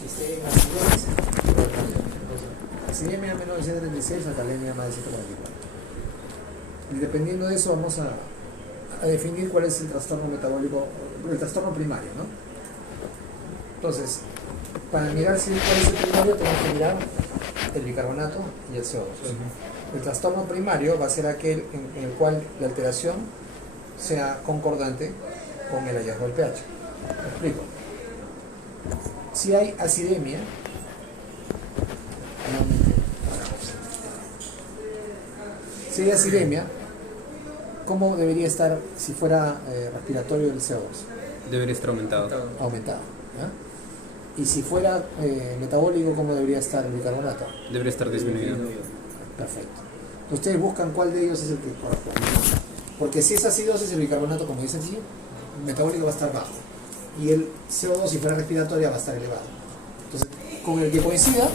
que esté en acidosis o alcalemia. Acidemia menor de 136, alcalemia más de 144. Y dependiendo de eso vamos a definir cuál es el trastorno metabólico, el trastorno primario, ¿no? Entonces, para mirar cuál es el primario tenemos que mirar el bicarbonato y el CO2. El trastorno primario va a ser aquel en el cual la alteración sea concordante con el hallazgo del pH. ¿Me explico? Si hay acidemia, ¿cómo debería estar si fuera respiratorio el CO2? Debería estar aumentado. Aumentado. ¿Ya? Y si fuera metabólico, ¿cómo debería estar el bicarbonato? Debería estar disminuido. Perfecto. Ustedes buscan cuál de ellos es el que corresponde. Porque si es acidosis, el bicarbonato, como dicen aquí, el metabólico va a estar bajo. Y el CO2, si fuera respiratoria, va a estar elevado. Entonces, con el que coincida,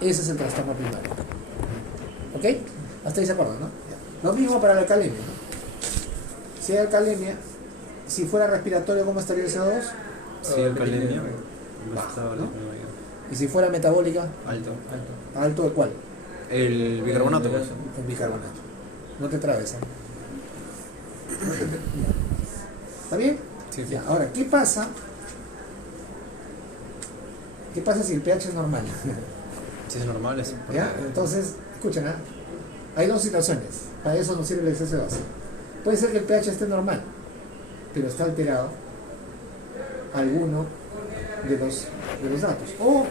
ese es el trastorno primario. ¿Ok? Hasta ahí se acuerdan, ¿no? Lo mismo para la alcalemia, ¿no? Si hay alcalemia, si fuera respiratorio, ¿cómo estaría el CO2? Sí, alcalemia. Bajo, ¿no? Y si fuera metabólica, Alto. ¿alto de cuál? El bicarbonato, pues. El bicarbonato. No te trabes, ¿eh? ¿Está bien? Sí, sí. Ya, ahora, ¿qué pasa? ¿Qué pasa si el pH es normal? Si es normal, es ¿Ya? Entonces, escuchen, ¿eh? Hay dos situaciones. Para eso nos sirve el exceso de base. Puede ser que el pH esté normal, pero está alterado alguno de los datos. O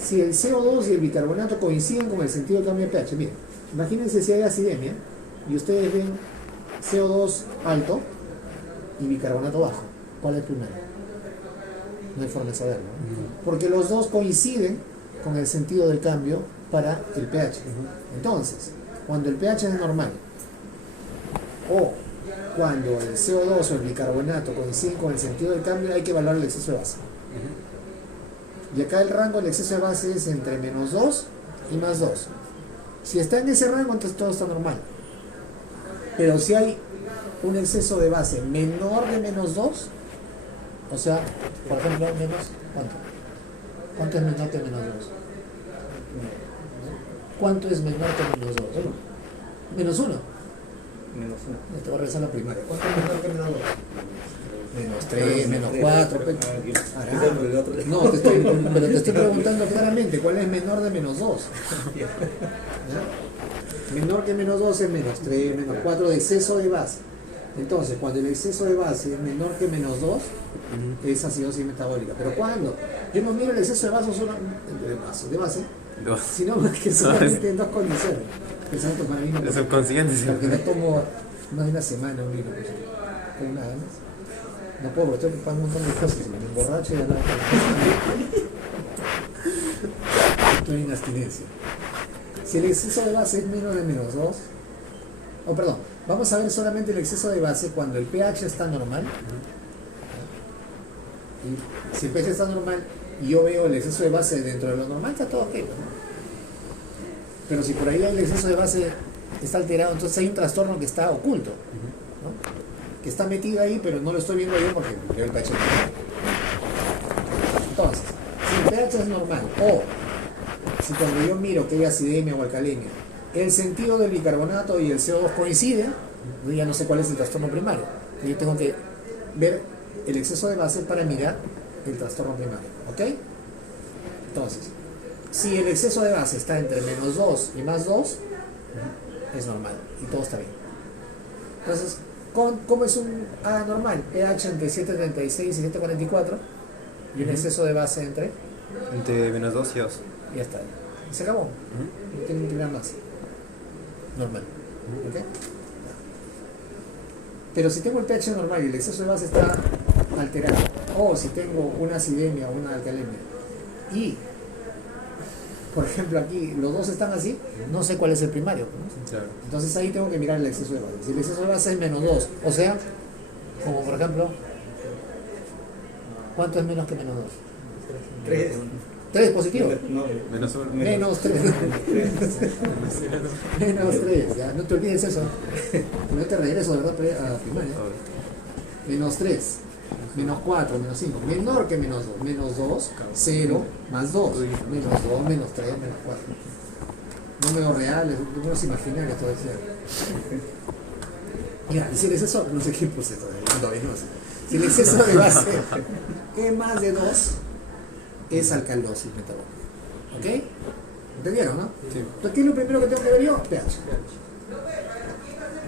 si el CO2 y el bicarbonato coinciden con el sentido de cambio de pH. Miren, imagínense si hay acidemia y ustedes ven CO2 alto y bicarbonato bajo. ¿Cuál es el primero? No hay forma de saberlo, ¿no? Porque los dos coinciden con el sentido del cambio para el pH. Entonces, cuando el pH es normal o cuando el CO2 o el bicarbonato coinciden con el sentido del cambio, hay que evaluar el exceso de base. Y acá el rango del exceso de base es entre -2 y +2. Si está en ese rango, entonces todo está normal. Pero si hay un exceso de base menor de -2, o sea, por ejemplo, ¿cuánto? ¿Cuánto es menor que -2? ¿Cuánto es menor que -2? -1. Menos uno. Te voy a regresar a la primaria. ¿Cuánto es menor que -2? -3, -4. No, pero te estoy preguntando claramente cuál es menor de -2. ¿Ya? Menor que -2 es -3, -4 de exceso de base. Entonces, cuando el exceso de base es menor que -2, es acidosis metabólica. Pero cuando yo no miro el exceso de base de base, sino que solamente en dos condiciones. Pensando para mí Es subconsciente, sí. porque no tomo más de una semana un vino, pues, con una ganas. No puedo, porque estoy ocupando un montón de cosas. Me emborracho y ya no. Estoy en abstinencia. Si el exceso de base es menos de -2, perdón, vamos a ver solamente el exceso de base cuando el pH está normal. Y si el pH está normal y yo veo el exceso de base dentro de lo normal, está todo ok, ¿no? Pero si por ahí el exceso de base está alterado, entonces hay un trastorno que está oculto, ¿no? Que está metido ahí, pero no lo estoy viendo yo porque veo el pH normal. Entonces, si el pH es normal, o si cuando yo miro que hay acidemia o alcalemia, el sentido del bicarbonato y el CO2 coinciden, yo ya no sé cuál es el trastorno primario. Yo tengo que ver el exceso de base para mirar el trastorno primario, ¿ok? Entonces, si el exceso de base está entre -2 y +2, es normal y todo está bien. Entonces, ¿cómo es un A normal? pH entre 7.36 y 7.44 y un exceso de base entre -2 y 2. y ya está. Y se acabó. No tiene que mirar más. Normal. ¿Ok? Pero si tengo el pH normal y el exceso de base está alterado, o si tengo una acidemia o una alcalemia, y por ejemplo aquí los dos están así, no sé cuál es el primario, ¿no? Claro. Entonces ahí tengo que mirar el exceso de base. Si el exceso de base es -2, o sea, como por ejemplo, ¿cuánto es menos que -2? 3. 3 positivo. No, -1. Menos 3. Menos 3, ya, no te olvides eso. No te regreso, de verdad, a la primaria. -3. Menos 4, menos 5, menor que menos 2. Menos 2, 0, más 2. Menos 2, menos 3, menos 4. Números reales, números imaginarios, todo eso. Mira, y si el exceso, no sé qué proceso, no sé. Si el exceso de base E más de 2 es alcalosis metabólica. ¿Ok? ¿Entendieron, no? Sí. Entonces, ¿qué es lo primero que tengo que ver yo? pH.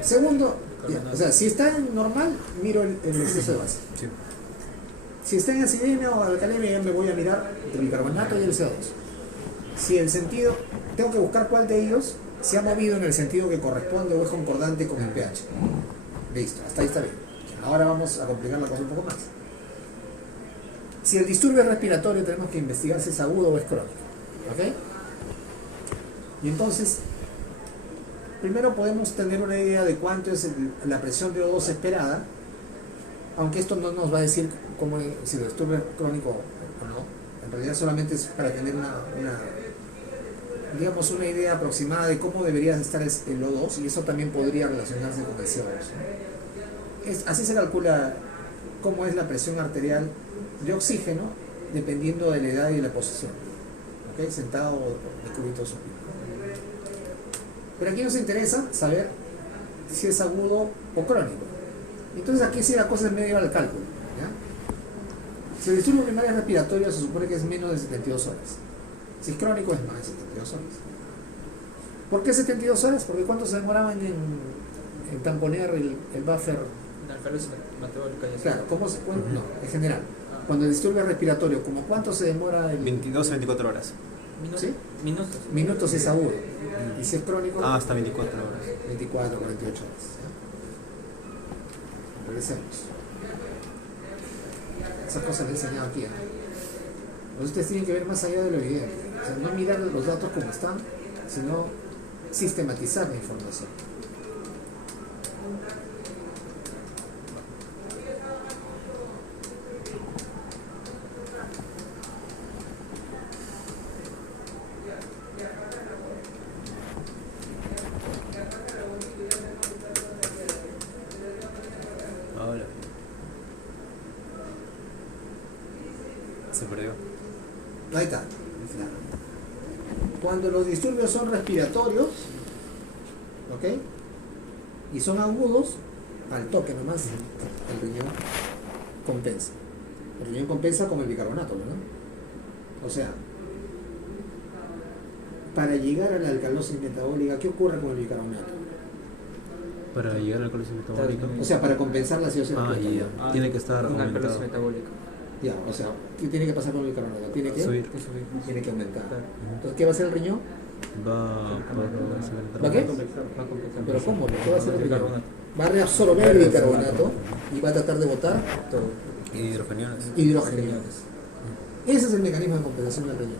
Segundo, ya, o sea, si está en normal, miro el exceso de base. Sí. Si está en acidemia o alcalemia, ya me voy a mirar el bicarbonato y el CO2. Si el sentido, tengo que buscar cuál de ellos se ha movido en el sentido que corresponde o es concordante con el pH. Listo, hasta ahí está bien. Ahora vamos a complicar la cosa un poco más. Si el disturbio es respiratorio, tenemos que investigar si es agudo o es crónico. ¿Ok? Y entonces, primero podemos tener una idea de cuánto es la presión de O2 esperada, aunque esto no nos va a decir si el disturbio es crónico o no. En realidad solamente es para tener digamos una idea aproximada de cómo debería estar el O2, y eso también podría relacionarse con el CO2. Así se calcula cómo es la presión arterial de oxígeno dependiendo de la edad y la posición. ¿Ok? Sentado o de cúbito supino. Pero aquí nos interesa saber si es agudo o crónico. Entonces aquí sí la cosa es medio al cálculo. ¿Ya? Si el disturbio primario es respiratorio, se supone que es menos de 72 horas. Si es crónico, es más de 72 horas. ¿Por qué 72 horas? Porque ¿cuánto se demoraban en tamponear el buffer? La alcalosis metabólica ya Claro, no, en general. Cuando el disturbio es respiratorio, ¿como cuánto se demora el 22 a 24 horas. ¿Sí? Minutos. Minutos es agudo. Y si es crónico, Hasta 24 horas. 24, 48 horas. ¿Ya? Regresemos. Esas cosas le he enseñado aquí. Pues ustedes tienen que ver más allá de lo evidente. O sea, no mirar los datos como están, sino sistematizar la información. Ahora. Se perdió. Ahí está. Cuando los disturbios son respiratorios, ¿ok? Y son agudos, al toque nomás, el riñón compensa. El riñón compensa como el bicarbonato, ¿verdad? O sea, para llegar a la alcalosis metabólica, ¿qué ocurre con el bicarbonato? Para llegar al alcoholismo metabólico. O sea, para compensar la acidosis. Ya. Tiene que estar una alcalosis aumentado. metabólica. Ya, o sea, ¿qué tiene que pasar con el bicarbonato? Tiene que Subir. Tiene que aumentar. Claro. Entonces, ¿qué va a hacer el riñón? ¿Va qué? Va a compensar. ¿Pero cómo? ¿Qué va a hacer el riñón? Bicarbonato. Va a reabsorber el bicarbonato y va a tratar de botar Todo. Y hidrogeniones. hidrogeniones. Ese es el mecanismo de compensación del riñón.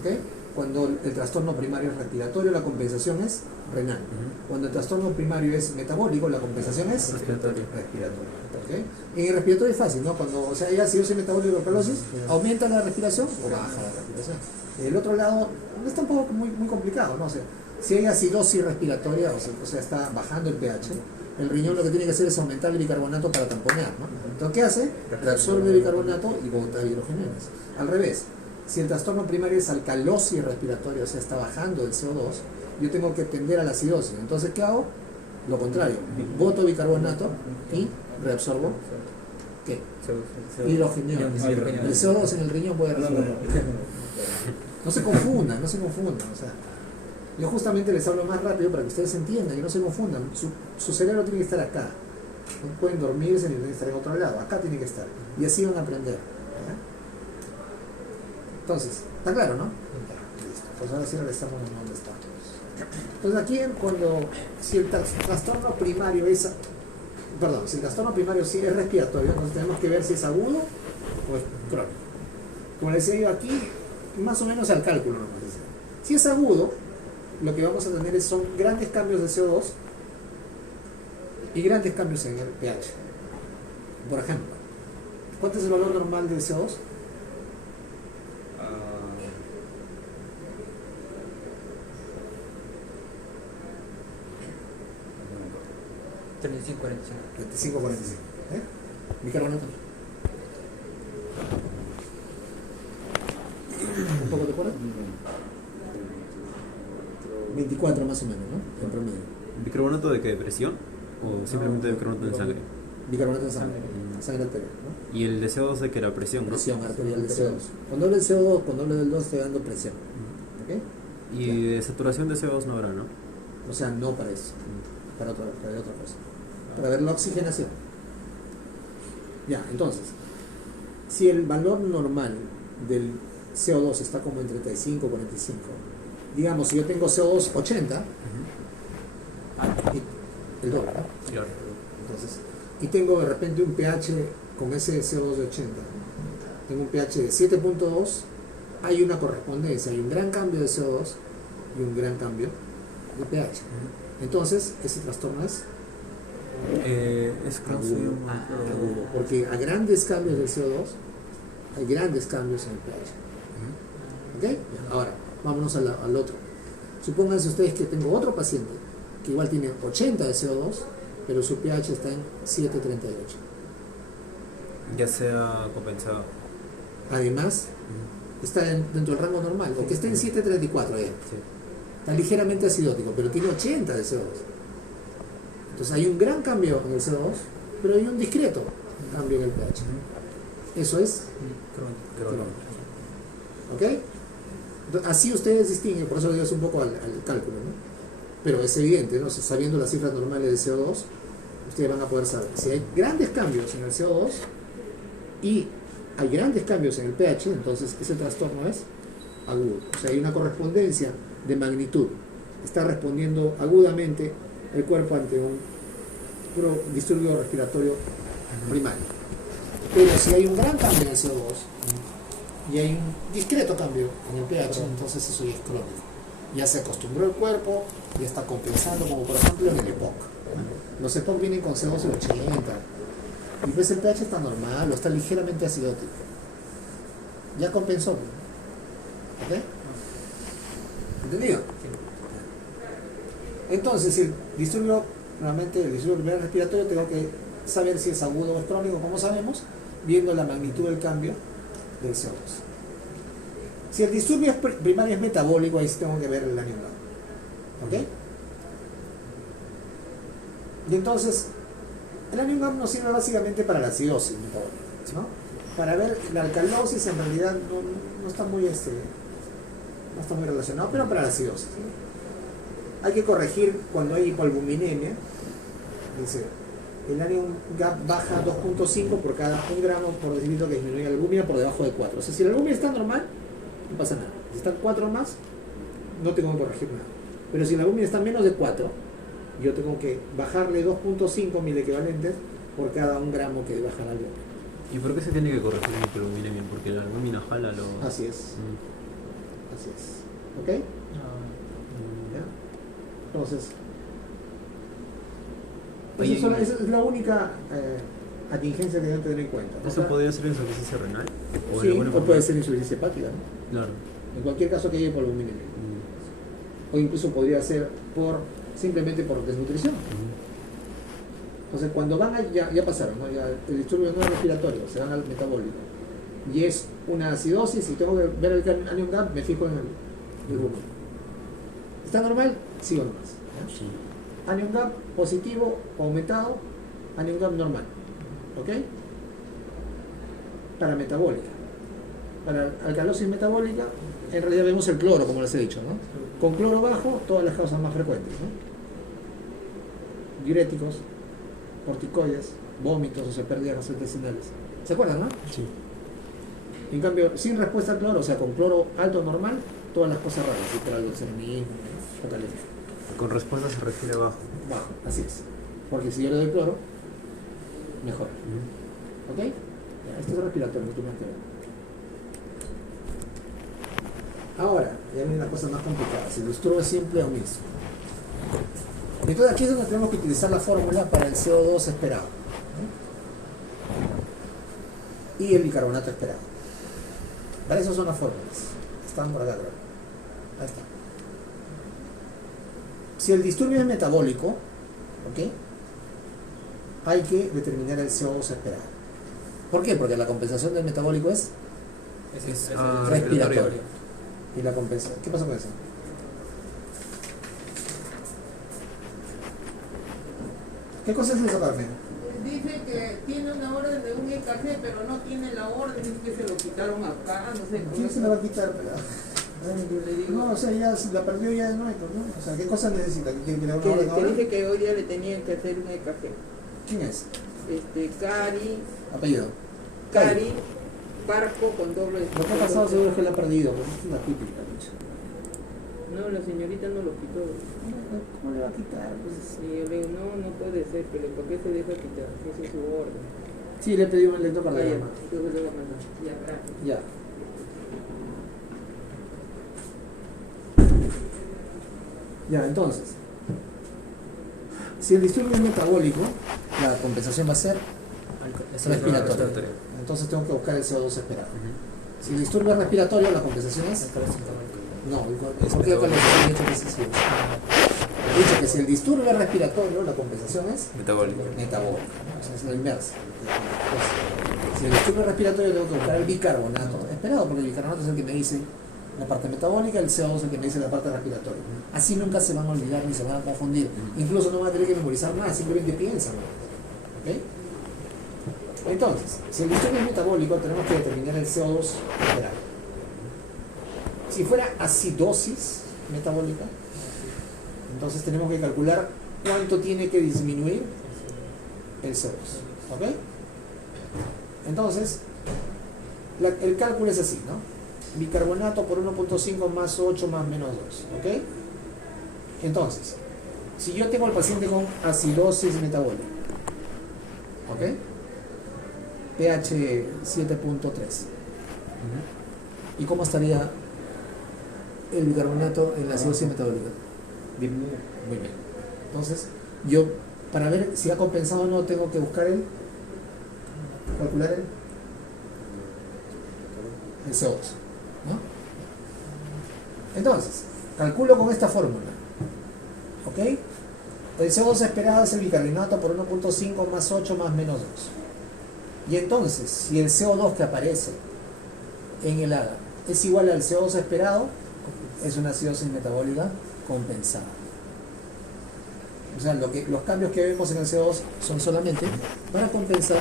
¿Ok? Cuando el trastorno primario es respiratorio, la compensación es renal. Cuando el trastorno primario es metabólico, la compensación es Respiratorio. ¿Ok? En el respiratorio es fácil, ¿no? Cuando hay acidosis metabólica o alcalosis, aumenta la respiración o baja la respiración. El otro lado no es tampoco muy complicado, ¿no? O sea, si hay acidosis respiratoria, o sea, está bajando el pH, el riñón lo que tiene que hacer es aumentar el bicarbonato para tamponear, ¿no? Entonces, ¿qué hace? Reabsorbe el bicarbonato y bota hidrogeniones. Al revés, si el trastorno primario es alcalosis respiratoria, o sea, está bajando el CO2, yo tengo que tender a la acidosis. Entonces, ¿qué hago? Lo contrario, boto bicarbonato y reabsorbo, ¿qué? Hidrogeniones. El CO2 en el riñón puede reabsorber. No se confundan, o sea, yo justamente les hablo más rápido para que ustedes entiendan y no se confundan. Su cerebro tiene que estar acá. No pueden dormirse ni tienen que estar en otro lado. Acá tiene que estar. Y así van a aprender. ¿Ya? Entonces, ¿está claro, no? Listo. Pues ahora sí regresamos a donde estamos. Entonces aquí si el trastorno primario es... Perdón, si el trastorno primario sí es respiratorio, entonces tenemos que ver si es agudo o es crónico. Como les decía yo aquí, más o menos al cálculo nomás. Si es agudo, lo que vamos a tener son grandes cambios de CO2 y grandes cambios en el pH. Por ejemplo, ¿cuánto es el valor normal del CO2? 35, 45. 25, 45. ¿Bicarbonato? recuerdan? 24 más o menos, ¿no? En promedio. ¿Bicarbonato de qué? ¿De presión? ¿O simplemente bicarbonato de sangre? Bicarbonato de sangre, sangre arterial, ¿no? Y el de CO2 de que era presión, ¿no? Presión arterial de CO2. Cuando hablo del CO2, cuando hablo del 2 estoy dando presión. ¿Ok? Y de saturación de CO2 no habrá, ¿no? O sea, no para eso, para otra cosa. Para ver la oxigenación. Ya, entonces, si el valor normal del CO2 está como en 35 o 45, digamos, si yo tengo CO2 80, y el doble, ¿no? Claro. Entonces, y tengo de repente un pH con ese CO2 de 80, tengo un pH de 7.2, hay una correspondencia, hay un gran cambio de CO2 y un gran cambio de pH. Entonces, ese trastorno es Es como se agudo, llama. agudo, porque a grandes cambios del CO2 hay grandes cambios en el pH. ¿Ok? Ahora, vámonos al otro. Supónganse ustedes que tengo otro paciente que igual tiene 80 de CO2, pero su pH está en 7.38. Ya sea compensado. Además, está dentro del rango normal, o que esté en 7.34 ya. Sí. Está ligeramente acidótico, pero tiene 80 de CO2. Entonces hay un gran cambio en el CO2, pero hay un discreto cambio en el pH. Eso es crónico. ¿Ok? Así ustedes distinguen, por eso lo digo un poco al cálculo, ¿no? Pero es evidente, ¿no? Sabiendo las cifras normales de CO2, ustedes van a poder saber si hay grandes cambios en el CO2 y hay grandes cambios en el pH, entonces ese trastorno es agudo. O sea, hay una correspondencia de magnitud. Está respondiendo agudamente el cuerpo ante un disturbio respiratorio primario. Pero si hay un gran cambio en el CO2 y hay un discreto cambio en el pH, entonces eso ya es crónico. Ya se acostumbró el cuerpo, ya está compensando, como por ejemplo en el EPOC. Los EPOC vienen con CO2 de 80 y pues el pH está normal o está ligeramente acidótico. Ya compensó. ¿Ok? ¿Entendido? Entonces, el disturbio, realmente el disturbio primario respiratorio, tengo que saber si es agudo o es crónico, como sabemos, viendo la magnitud del cambio del CO2. Si el disturbio primario es metabólico, ahí sí tengo que ver el anion gap. ¿Ok? Y entonces, el anion gap nos sirve básicamente para la acidosis metabólica, ¿no? Para ver la alcalosis en realidad no está muy relacionado, pero para la acidosis, ¿no? Hay que corregir cuando hay hipoalbuminemia. Dice, el anion gap baja 2.5 por cada 1 gramo por decilitro que disminuye la albúmina por debajo de 4. O sea, si la albúmina está normal, no pasa nada. Si están 4 más, no tengo que corregir nada. Pero si la albúmina está menos de 4, yo tengo que bajarle 2.5 milequivalentes por cada 1 gramo que baja la albúmina. ¿Y por qué se tiene que corregir la hipoalbuminemia? Porque la albúmina jala lo... Así es. Así es. ¿Ok? ¿Ya? Entonces, Oye, esa es la única atingencia que deben tener en cuenta. ¿Eso podría ser insuficiencia renal? ¿O Sí, de alguna o forma? puede ser insuficiencia hepática, ¿no? Claro. En cualquier caso que haya hipoalbuminemia. O incluso podría ser simplemente por desnutrición. Entonces, cuando van ya pasaron, ¿no? Ya el disturbio no es respiratorio, se van al metabólico. Y es una acidosis, y tengo que ver el anion gap, me fijo en el rumbo. ¿Está normal? Sí o no más. Sí. Anion gap positivo o aumentado, anion gap normal. ¿Ok? Para metabólica. Para alcalosis metabólica, en realidad vemos el cloro, como les he dicho, ¿no? Con cloro bajo, todas las causas más frecuentes, ¿no? Diuréticos, corticoides, vómitos, o sea, pérdidas gastrointestinales. ¿Se acuerdan, no? Sí. En cambio, sin respuesta al cloro, o sea, con cloro alto normal, todas las cosas raras, hiperaldosteronismo, focalenia. Con respuesta se refiere bajo. Bajo, así es. Porque si yo le doy cloro, mejor. ¿Ok? Ya, esto es respiratorio, no tiene nada que ver. Ahora, ya viene una cosa más complicada. Si el disturbio es simple o mixto. Entonces aquí es donde tenemos que utilizar la fórmula para el CO2 esperado, ¿no? Y el bicarbonato esperado. Para eso son las fórmulas. Están por acá, creo. Ahí está. Si el disturbio es metabólico, ¿ok? Hay que determinar el CO2 esperado. ¿Por qué? Porque la compensación del metabólico es respiratorio. Y la compensación. ¿Qué pasa con eso? ¿Qué cosa es eso, Carmen? Dice que tiene una orden de un EKG, pero no tiene la orden, dice que se lo quitaron acá, no sé. ¿Quién se la va a quitar? Yo le digo, No, o sea, ya si la perdió ya no hay, pues, ¿no? O sea, ¿qué cosa necesita? ¿Que quiere que le haga una que orden ahora? dice que hoy día le tenían que hacer un EKG. ¿Quién es? Cari, Apellido. Cari, Barco con doble. Lo que ha pasado seguro es que la ha perdido, pues es una típica, lucha. No, la señorita no lo quitó. ¿Cómo le va a quitar? Pues, Y yo le digo, no puede ser, pero ¿por qué se deja quitar? Esa es su orden. sí, le pedí un lento para la Vaya, llama. entonces le voy a mandar. Ya, gracias. Ya. Ya, entonces, si el disturbio es metabólico, la compensación va a ser respiratoria. Entonces tengo que buscar el CO2 esperado. Si el disturbio es respiratorio, la compensación es... No, ¿por qué con lo que he dicho que sí? He dicho que si el disturbio es respiratorio, la compensación es Metabólico. metabólica, ¿no? O sea, es la inversa. Entonces, si el disturbio es respiratorio, tengo que buscar el bicarbonato esperado, porque el bicarbonato es el que me dice la parte metabólica, el CO2 es el que me dice la parte respiratoria. Así nunca se van a olvidar ni se van a confundir. Incluso no van a tener que memorizar nada, simplemente piensan. ¿Ok? Entonces, si el disturbio es metabólico, tenemos que determinar el CO2 esperado. Si fuera acidosis metabólica, entonces tenemos que calcular cuánto tiene que disminuir el CO2. ¿Ok? Entonces, el cálculo es así, ¿no? Bicarbonato por 1.5 más 8 más menos 2. ¿Ok? Entonces, si yo tengo al paciente con acidosis metabólica, ¿ok? pH 7.3. ¿Y cómo estaría el bicarbonato en la acidosis metabólica? Disminuye. Muy bien. Entonces, yo, para ver si ha compensado o no, tengo que buscar calcular el CO2, ¿no? Entonces, calculo con esta fórmula, ¿ok? El CO2 esperado es el bicarbonato por 1.5 más 8 más menos 2. Y entonces, si el CO2 que aparece en el AGA es igual al CO2 esperado, es una acidosis metabólica compensada. O sea, los cambios que vemos en el CO2 son solamente para compensar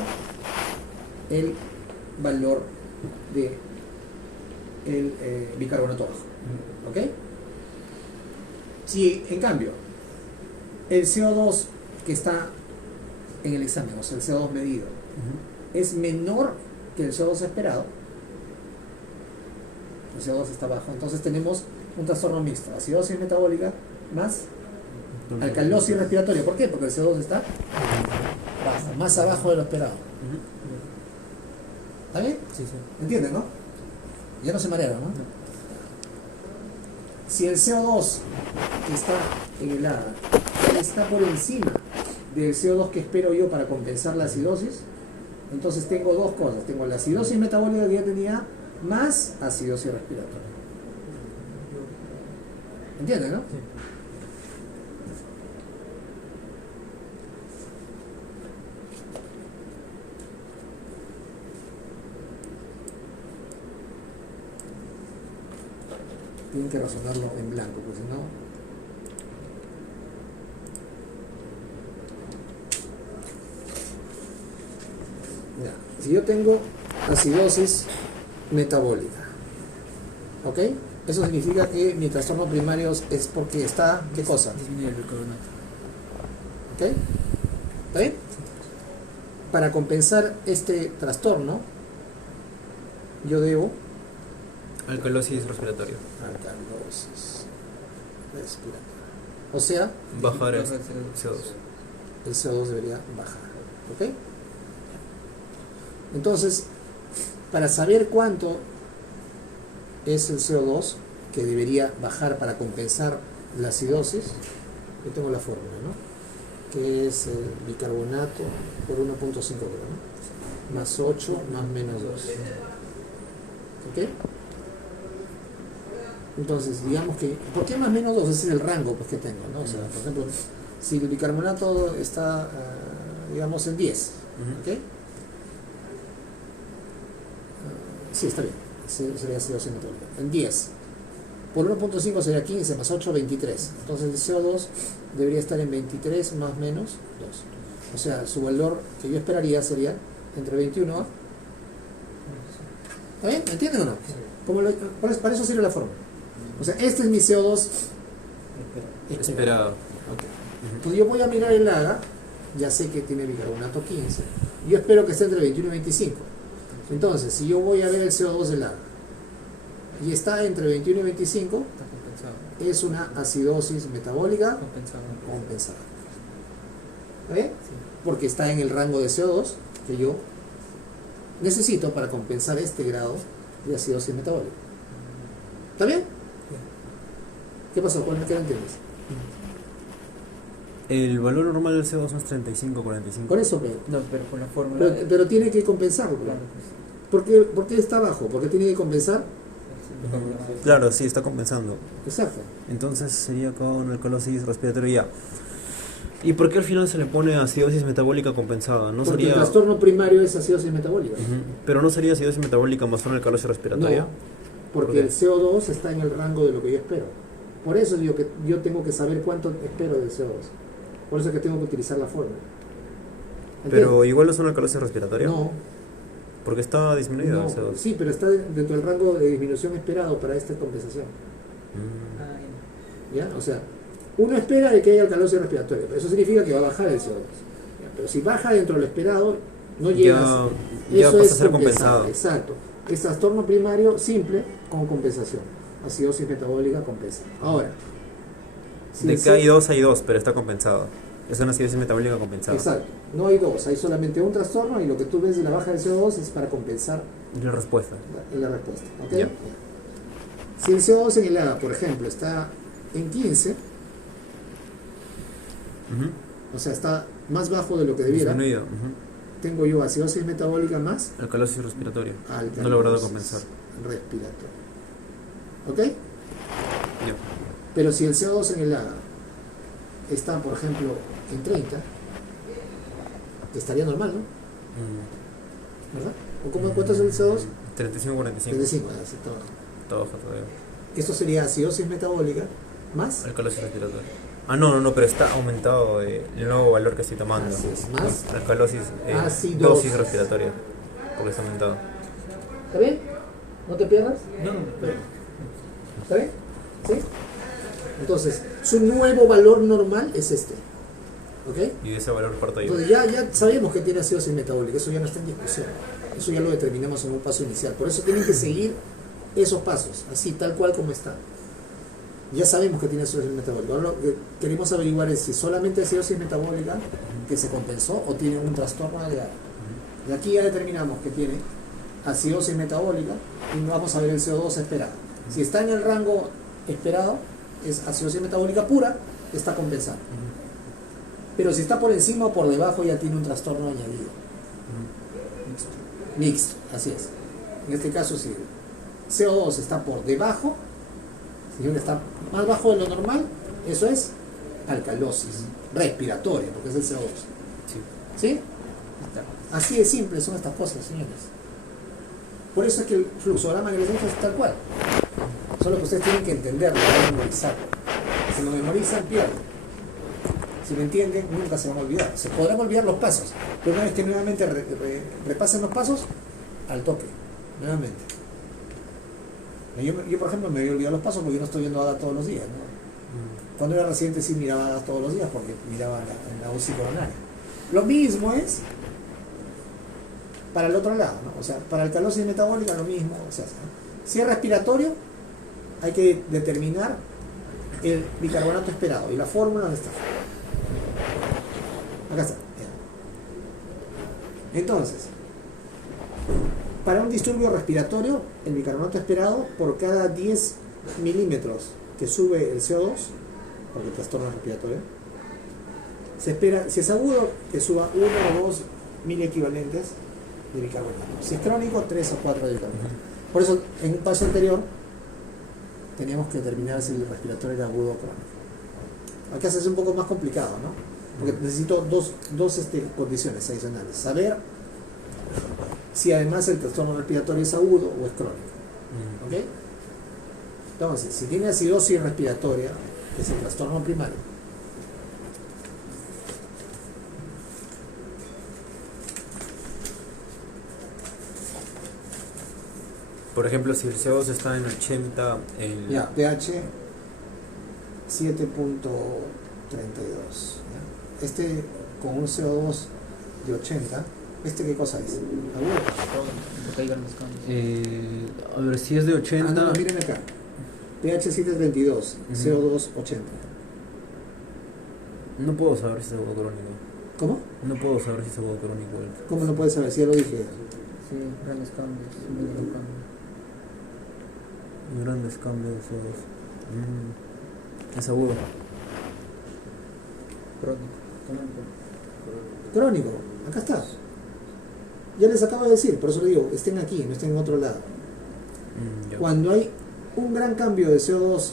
el valor de el bicarbonato bajo. ¿Ok? Si en cambio el CO2 que está en el examen, o sea, el CO2 medido, es menor que el CO2 esperado, el CO2 está bajo, entonces tenemos un trastorno mixto, acidosis metabólica más alcalosis respiratoria. ¿Por qué? Porque el CO2 está bajo, más abajo de lo esperado. ¿Está bien? Sí, sí. ¿Entienden, no? Ya no se marearon, ¿no? Si el CO2 que está en el ADA está por encima del CO2 que espero yo para compensar la acidosis, entonces tengo dos cosas. Tengo la acidosis metabólica que ya tenía más acidosis respiratoria. ¿Entienden, no? Sí. Tienen que razonarlo en blanco, porque si no... Ya. Si yo tengo acidosis metabólica, ¿ok? Eso significa que mi trastorno primario es porque está... ¿Qué cosa? Disminuye el bicarbonato. ¿Ok? ¿Está bien? Para compensar este trastorno, yo debo... Alcalosis respiratoria. alcalosis respiratoria. O sea, Bajar el Baja el CO2. el CO2 debería bajar. ¿Ok? Entonces, para saber cuánto es el CO2 que debería bajar para compensar la acidosis, yo tengo la fórmula, ¿no? Que es el bicarbonato por 1.5 gramos, más 8 más menos 2. ¿Ok? Entonces, digamos que, ¿por qué más menos 2? Ese es el rango pues, que tengo, ¿no? O sea, por ejemplo, si el bicarbonato está, digamos, en 10, ¿ok? Sí, está bien, sería acidosis metabólica, en 10. Por 1.5 sería 15 más 8, 23. Entonces el CO2 debería estar en 23 más menos 2. O sea, su valor que yo esperaría sería entre 21 a... ¿Está bien? ¿Me entienden o no? Para eso sirve la fórmula. O sea, este es mi CO2 Esperado. Entonces yo voy a mirar el AGA, ya sé que tiene bicarbonato 15. Yo espero que esté entre 21 y 25. Entonces, si yo voy a ver el CO2 del AGA y está entre 21 y 25, Está compensado. es una acidosis metabólica Compensado. compensada. ¿Está bien? Porque está en el rango de CO2 que yo necesito para compensar este grado de acidosis metabólica. ¿Está bien? ¿Qué pasó? ¿Qué no entiendes? El valor normal del CO2 es 35-45. Por eso, No, pero con la fórmula. pero tiene que compensarlo. Claro, ¿Por qué está bajo? Porque tiene que compensar. Claro, sí, está compensando. Exacto. Entonces sería con alcalosis respiratoria. ¿Y por qué al final se le pone acidosis metabólica compensada? ¿No Porque sería... el trastorno primario es acidosis metabólica. Ujú. Pero no sería acidosis metabólica más una alcalosis respiratoria. No, porque ¿Por qué? el CO2 está en el rango de lo que yo espero. Por eso digo que yo tengo que saber cuánto espero del CO2. Por eso es que tengo que utilizar la fórmula. Pero ¿Entiendes? igual no es una alcalosis respiratoria. No, Porque está disminuido no, el CO2. sí, pero está dentro del rango de disminución esperado para esta compensación. Mm. Ah, ¿Ya? O sea, uno espera de que haya alcalosis respiratoria, pero eso significa que va a bajar el CO2. ¿Ya? Pero si baja dentro de lo esperado, no llega Ya eso pasa es a ser compensado. compensado. Exacto. Es trastorno primario simple con compensación. Acidosis metabólica compensa. Ahora, si De el que hay dos, pero está compensado. Es una acidosis metabólica compensada. Exacto. No hay dos, hay solamente un trastorno y lo que tú ves de la baja de CO2 es para compensar La respuesta. la respuesta. ¿Ok? Ya. Si el CO2 en el AGA, por ejemplo, está en 15, Ujú. o sea, está más bajo de lo que debiera, Disminuido. Ujú. tengo yo acidosis metabólica más Alcalosis respiratoria. alcalosis No he logrado compensar. respiratoria. ¿Ok? Ya. Pero si el CO2 en el AGA está, por ejemplo, en 30, estaría normal, ¿no? Mm. ¿Verdad? ¿O cuánto es el CO2? 35-45. 35, así todo. Está bajo todavía. Esto sería acidosis metabólica más Alcalosis respiratoria. Ah, no, pero está aumentado el nuevo valor que estoy tomando. Así es, más Alcalosis, ácidos. dosis respiratoria. Porque está aumentado. ¿Está bien? ¿No te pierdas? no, pero. ¿Está bien? ¿Sí? Entonces, su nuevo valor normal es este. ¿Ok? Y de ese valor parto yo. Entonces ya sabemos que tiene acidosis metabólica, eso ya no está en discusión. Eso ya lo determinamos en un paso inicial. Por eso tienen que seguir esos pasos, así, tal cual como está. Ya sabemos que tiene acidosis metabólica. Ahora lo que queremos averiguar es si solamente acidosis metabólica que se compensó o tiene un trastorno agregado. Y aquí ya determinamos que tiene acidosis metabólica y vamos a ver el CO2 esperado. Si está en el rango esperado, es acidosis metabólica pura, está compensado. Pero si está por encima o por debajo, ya tiene un trastorno añadido. Mixto, así es. En este caso, si CO2 está por debajo, si está más bajo de lo normal, eso es alcalosis respiratoria, porque es el CO2. ¿Sí? Así de simple son estas cosas, señores. Por eso es que el fluxograma gresento es tal cual. Solo que ustedes tienen que entenderlo, no memorizarlo. Si lo memorizan, pierden. Si lo entienden, nunca se van a olvidar. Se podrán olvidar los pasos, pero una vez que nuevamente repasen los pasos, al toque, nuevamente. Yo, por ejemplo, me había olvidado los pasos porque yo no estoy viendo ADA todos los días, ¿no? Cuando era residente sí miraba ADA todos los días porque miraba la UCI coronaria. Lo mismo es para el otro lado, ¿no? O sea, para alcalosis metabólica lo mismo. O sea, si es respiratorio, hay que determinar el bicarbonato esperado. ¿Y la fórmula dónde está? Acá está. Entonces, para un disturbio respiratorio, el bicarbonato esperado, por cada 10 milímetros que sube el CO2, porque el trastorno respiratorio, se espera, si es agudo, que suba 1 o 2 miliequivalentes de bicarbonato. Si es crónico, 3 o 4 de bicarbonato. Por eso, en un paso anterior, teníamos que determinar si el respiratorio era agudo o crónico. Acá se hace un poco más complicado, ¿no? Porque necesito dos condiciones adicionales. Saber si además el trastorno respiratorio es agudo o es crónico. ¿Ok? Entonces, si tiene acidosis respiratoria, es el trastorno primario. Por ejemplo, si el CO2 está en 80, el... Ya, pH 7.32. Este con un CO2 de 80, ¿este qué cosa es? Agudo. Que caigan los cambios. A ver, si es de 80... Ah, no, miren acá. pH 7.32, CO2 80. No puedo saber si es agudo crónico. ¿Cómo? No puedo saber si es agudo crónico. ¿Cómo no puedes saber? Si ya lo dije. Sí, grandes cambios, mínimo cambio. Grandes cambios de CO2. Es agudo. Crónico. Crónico, acá está. Ya les acabo de decir, por eso le digo, estén aquí, no estén en otro lado. Ya. Cuando hay un gran cambio de CO2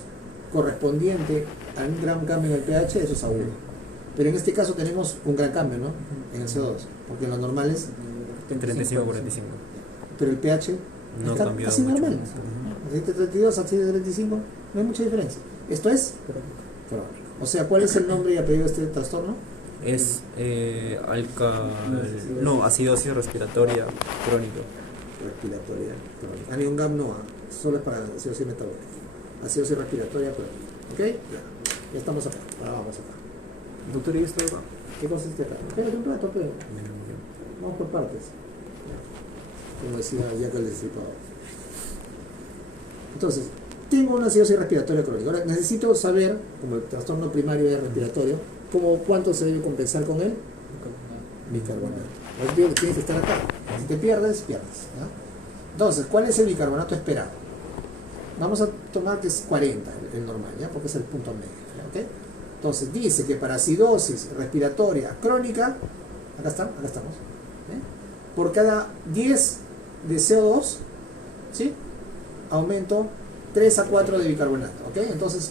correspondiente a un gran cambio en el pH, eso es agudo. Pero en este caso tenemos un gran cambio, ¿no? En el CO2, porque en lo normal es, 35 45. pero el pH No está cambió así mucho. normal. De 32 a 35 no hay mucha diferencia. Esto es crónico. O sea, ¿cuál es el nombre y apellido de este trastorno? Es acidosis respiratoria crónica. Respiratoria crónica. Anion GAM no, solo es para acidosis metabólica. Acidosis respiratoria crónica. ¿Ok? Ya estamos acá. Ahora vamos acá. Doctor, ¿y esto acá? ¿Qué consiste acá? Espérate un rato, pero vamos por partes. Como decía Jack el Destripador. Entonces, tengo una acidosis respiratoria crónica. Ahora necesito saber, como el trastorno primario es respiratorio, cuánto se debe compensar con él. Bicarbonato. Tienes que estar acá. Si te pierdes, pierdes. ¿Ya? Entonces, ¿cuál es el bicarbonato esperado? Vamos a tomar que es 40, el normal, ¿ya? Porque es el punto medio. ¿Ya? ¿Ok? Entonces, dice que para acidosis respiratoria crónica, acá estamos, por cada 10 de CO2, ¿sí? Aumento 3 a 4 de bicarbonato. ¿Ok? Entonces,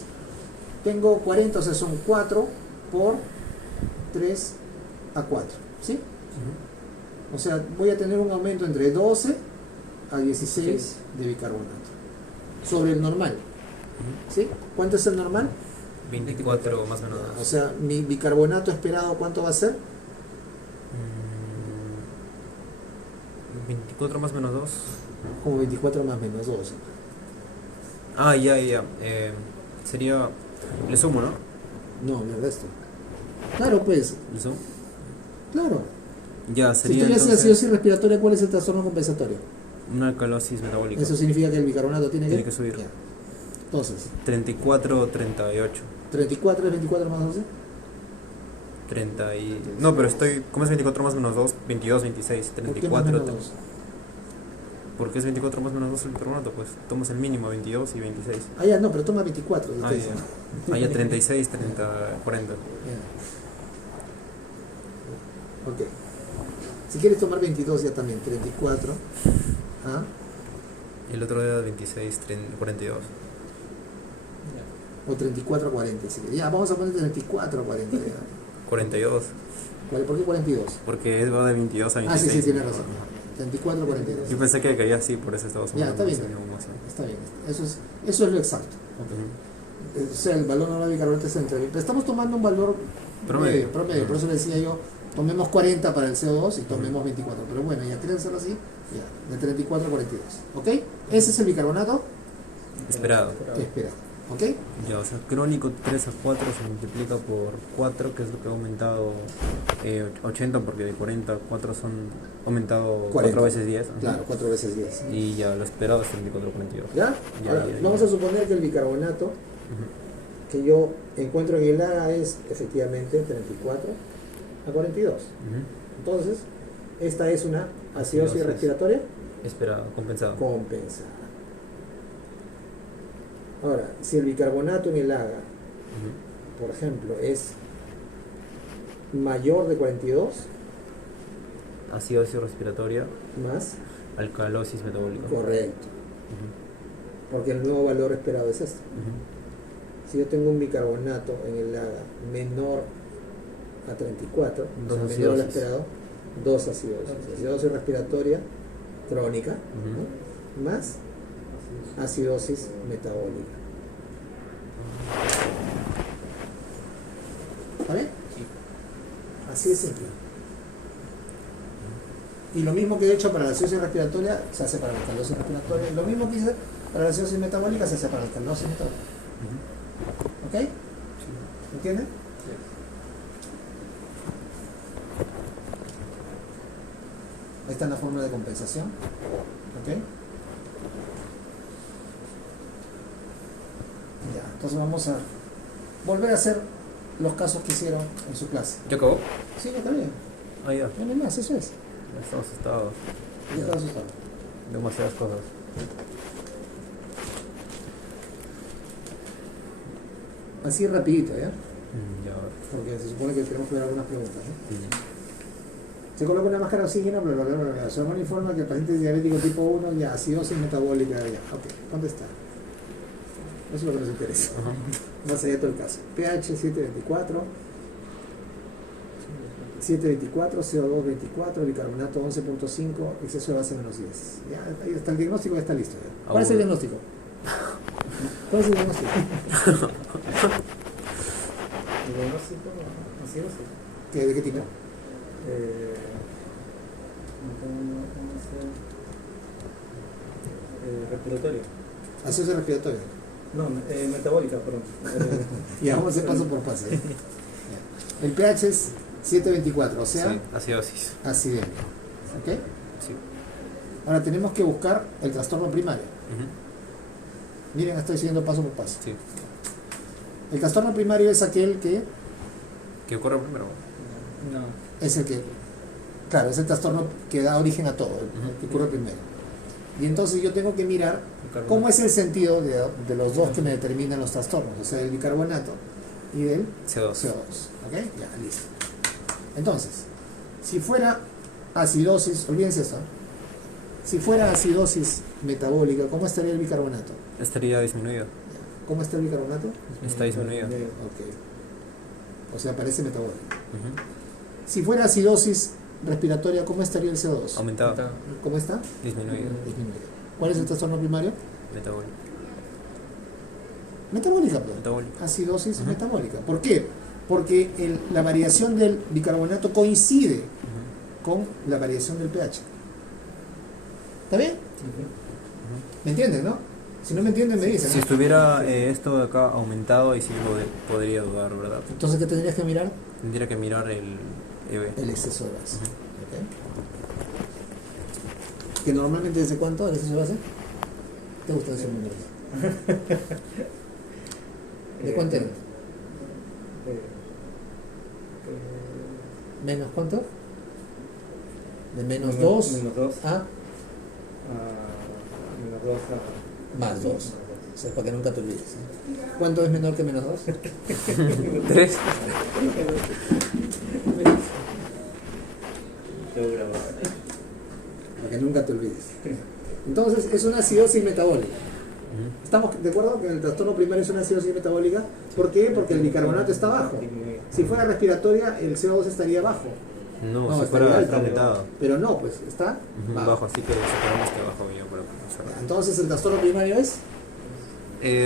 tengo 40, o sea, son 4 por 3 a 4. ¿Sí? O sea, voy a tener un aumento entre 12 a 16 de bicarbonato sobre el normal. ¿Sí? ¿Cuánto es el normal? 24 más o menos. O sea, mi bicarbonato esperado, ¿cuánto va a ser? 24 más menos 2. Como 24 más menos 12. Ah, ya. Sería... Le sumo, ¿no? No, el resto. Claro, pues. ¿Le sumo? Claro. Ya, Si sería tú le haces entonces acidosis respiratoria, ¿cuál es el trastorno compensatorio? una alcalosis metabólica. Eso significa que el bicarbonato tiene que subir. Ya. Entonces, 34, 38. 34 es 24 más 12. 30 y... No, pero estoy... ¿Cómo es 24 más menos 2? 22, 26, ¿Por qué más 34... menos 2? ¿Por qué es 24 más menos 2 el bicarbonato? Pues tomas el mínimo, 22 y 26. Ah, ya, no, pero toma 24. Ah, ya. Ya 36, 30, 40. Ya. Ok. Si quieres tomar 22 ya también, 34. ¿Ah? Y el otro día 26, 42. O 34 a 40. Si quieres. Ya, vamos a poner 34 a 40. Ya. 42. ¿Por qué 42? Porque va de 22 a 26. Ah, sí, tienes razón. 34 a 42. Yo pensé que quería así, por eso estaba Ya, está bien. Está bien. Eso es lo exacto. O sea, el valor normal de bicarbonato es entre... Pero estamos tomando un valor promedio. Por eso le decía yo, tomemos 40 para el CO2 y tomemos 24. Pero bueno, ya quieren hacerlo así, ya, de 34 a 42. ¿Ok? Ese es el bicarbonato Esperado. esperado. ¿Ok? Ya, o sea, crónico 3 a 4 se multiplica por 4, que es lo que ha aumentado 80, porque de 40 4 son aumentado 4 veces 10. Ajá. Claro, 4 veces 10. Y ya, lo esperado es 34, 42. ¿Ya? Ya, Ahora, ya, vamos ya. a suponer que el bicarbonato que yo encuentro en el AGA es efectivamente 34 a 42. Entonces, esta es una acidosis Acidosis. respiratoria Esperado, compensado. compensada. Ahora, si el bicarbonato en el AGA, por ejemplo, es mayor de 42, Acidosis respiratoria, más, alcalosis metabólica. correcto, porque el nuevo valor esperado es este. Si yo tengo un bicarbonato en el AGA menor a 34, Dos o sea, menor al acidosis. esperado, dos acidosis. Acidosis respiratoria crónica, ¿no? Más acidosis metabólica ¿Está bien? Así de simple. Y lo mismo que he hecho para la acidosis respiratoria se hace para la alcalosis respiratoria. Y lo mismo que hice para la acidosis metabólica se hace para la alcalosis metabólica. ¿Ok? ¿Entienden? Ahí está la fórmula de compensación. ¿Ok? Ya, entonces vamos a volver a hacer los casos que hicieron en su clase. ¿Ya acabó? Sí, está bien. Ah, ya. No hay más, eso es. Estamos asustados. Ya está asustado. Demasiadas cosas. Así rapidito, ¿ya? Ya, a ver. Porque se supone que tenemos que ver algunas preguntas, ¿no? Se coloca una máscara de oxígeno, bla, bla, bla, bla, bla. Su hermano informa que el paciente es diabético tipo 1, ya, acidosis metabólica, ya. Ok, ¿dónde está? Eso es lo que nos interesa. Ajá. Más allá de todo el caso. pH 724, 724, CO2 24, bicarbonato 11.5, exceso de base menos 10. Ya, ahí está el diagnóstico, ya está listo. Ya. ¿Cuál es el diagnóstico? ¿Cuál es el diagnóstico? El diagnóstico, así no sé. ¿De qué tipo? Respiratorio. Acidosis respiratoria. No, metabólica, perdón. Ya, vamos a hacer paso por paso. ¿eh? El pH es 724, o sea, Sí, acidosis. acidemia. ¿Ok? Sí. Ahora tenemos que buscar el trastorno primario. Ujú. Miren, estoy siguiendo paso por paso. Sí. El trastorno primario es aquel que ¿Qué ocurre primero? No. es el que, claro, es el trastorno que da origen a todo, el que ocurre primero. Y entonces yo tengo que mirar cómo es el sentido de los dos que me determinan los trastornos, o sea, del bicarbonato y del CO2. CO2. ¿Ok? Ya, listo. Entonces, si fuera acidosis, olvídense esto, ¿eh? Si fuera acidosis metabólica, ¿cómo estaría el bicarbonato? Estaría disminuido. ¿Cómo está el bicarbonato? Está disminuido. Ok. O sea, parece metabólico. Ujú. Si fuera acidosis respiratoria, ¿cómo estaría el CO2? Aumentado. ¿Cómo está? Disminuido. Disminuido. ¿Cuál es el trastorno primario? Metabólico. Metabólica, pues. Metabólico. Acidosis Ujú. metabólica. ¿Por qué? Porque la variación del bicarbonato coincide Ujú. con la variación del pH. ¿Está bien? ¿Me entienden, no? Si no me entienden, me dicen. Si ¿no? estuviera esto de acá aumentado, ahí sí podría dudar, ¿verdad? Entonces, ¿qué tendrías que mirar? Tendría que mirar el EV. El exceso de base. ¿Ok? ¿Que normalmente desde cuánto el exceso de base? ¿Te gusta decir números? ¿De cuánto era? ¿Menos cuánto? ¿De menos 2 Menos 2. a Menos 2 más 2? O sea, para que nunca te olvides. ¿Cuánto es menor que menos 2? 3. Para que nunca te olvides. Entonces, es una acidosis metabólica. ¿Estamos de acuerdo que el trastorno primario es una acidosis metabólica? ¿Por qué? Porque el bicarbonato está bajo. Si fuera respiratoria, el CO2 estaría bajo. No, No, si estaría fuera alto. aumentado. Pero no, pues está Bajo, así que separamos que bajo ya para comenzar. Entonces, el trastorno primario es.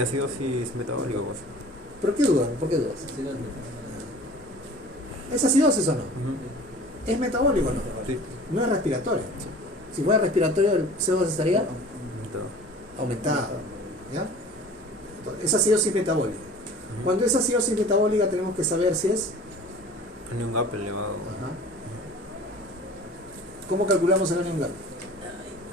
Acidosis metabólico, pues. ¿Pero qué dudan? ¿Por qué dudas? ¿Es acidosis o no? Ujú. ¿Es metabólico o no? Sí. No es respiratorio. Si fuera respiratorio, el CO2 estaría Aumentado. aumentado. ¿Ya? Entonces, es acidosis metabólica. Cuando es acidosis metabólica, tenemos que saber si es. Ni un gap elevado. Ajá. ¿Cómo calculamos el anion gap?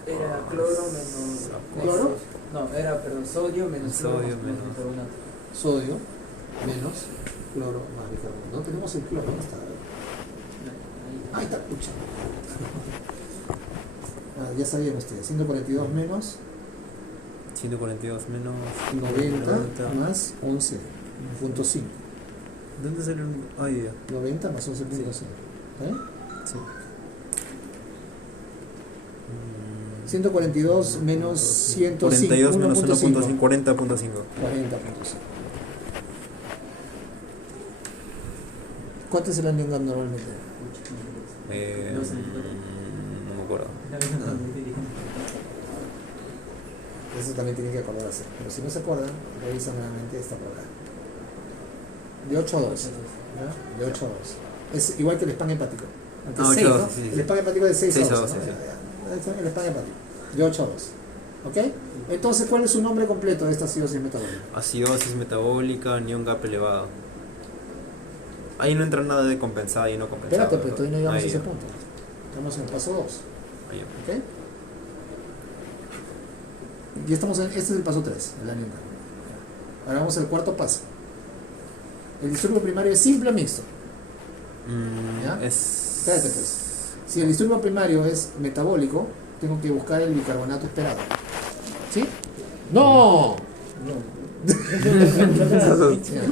Era cloro menos... ¿Cloro? No, era, perdón, sodio menos cloro Sodio más menos- bicarbonato. Sodio menos cloro más bicarbonato. No tenemos el cloro, ¿dónde está? Ahí está, pucha. Ya sabían ustedes, 142 menos 142 menos 90 más 11.5. ¿Dónde sale un...? Ay, ya. 90 más 11.5. ¿Está bien? Sí. 142 menos 105. 42 menos 1.5. 1.5, 40.5. 40.5. ¿Cuánto es el anion gap normalmente? No me acuerdo. Eso también tienen que acordarse. Pero si no se acuerdan, revisan nuevamente esta por acá. De 8 a 2. ¿Ya? De 8 a 2. Es igual que el spam hepático. Aunque 6, 8 a 2, ¿no? sí, sí. El spam hepático es de 6 a 2. 6 a 2, ¿no? sí, sí. El spam hepático. De 8 a 2. ¿Ok? Entonces, ¿cuál es su nombre completo de esta acidosis metabólica? Acidosis metabólica, ni un gap elevado. Ahí no entra nada de compensada y no compensada. Espérate, pero todavía no llegamos a Ahí ese ya. punto. Estamos en el paso 2. Ahí ya. ¿Ok? Y estamos en, este es el paso 3, el anion. Ahora vamos al cuarto paso. El disturbio primario es simple o mixto. ¿Ya? Espérate, pues. Si el disturbio primario es metabólico, tengo que buscar el bicarbonato esperado. ¿Sí? ¡No!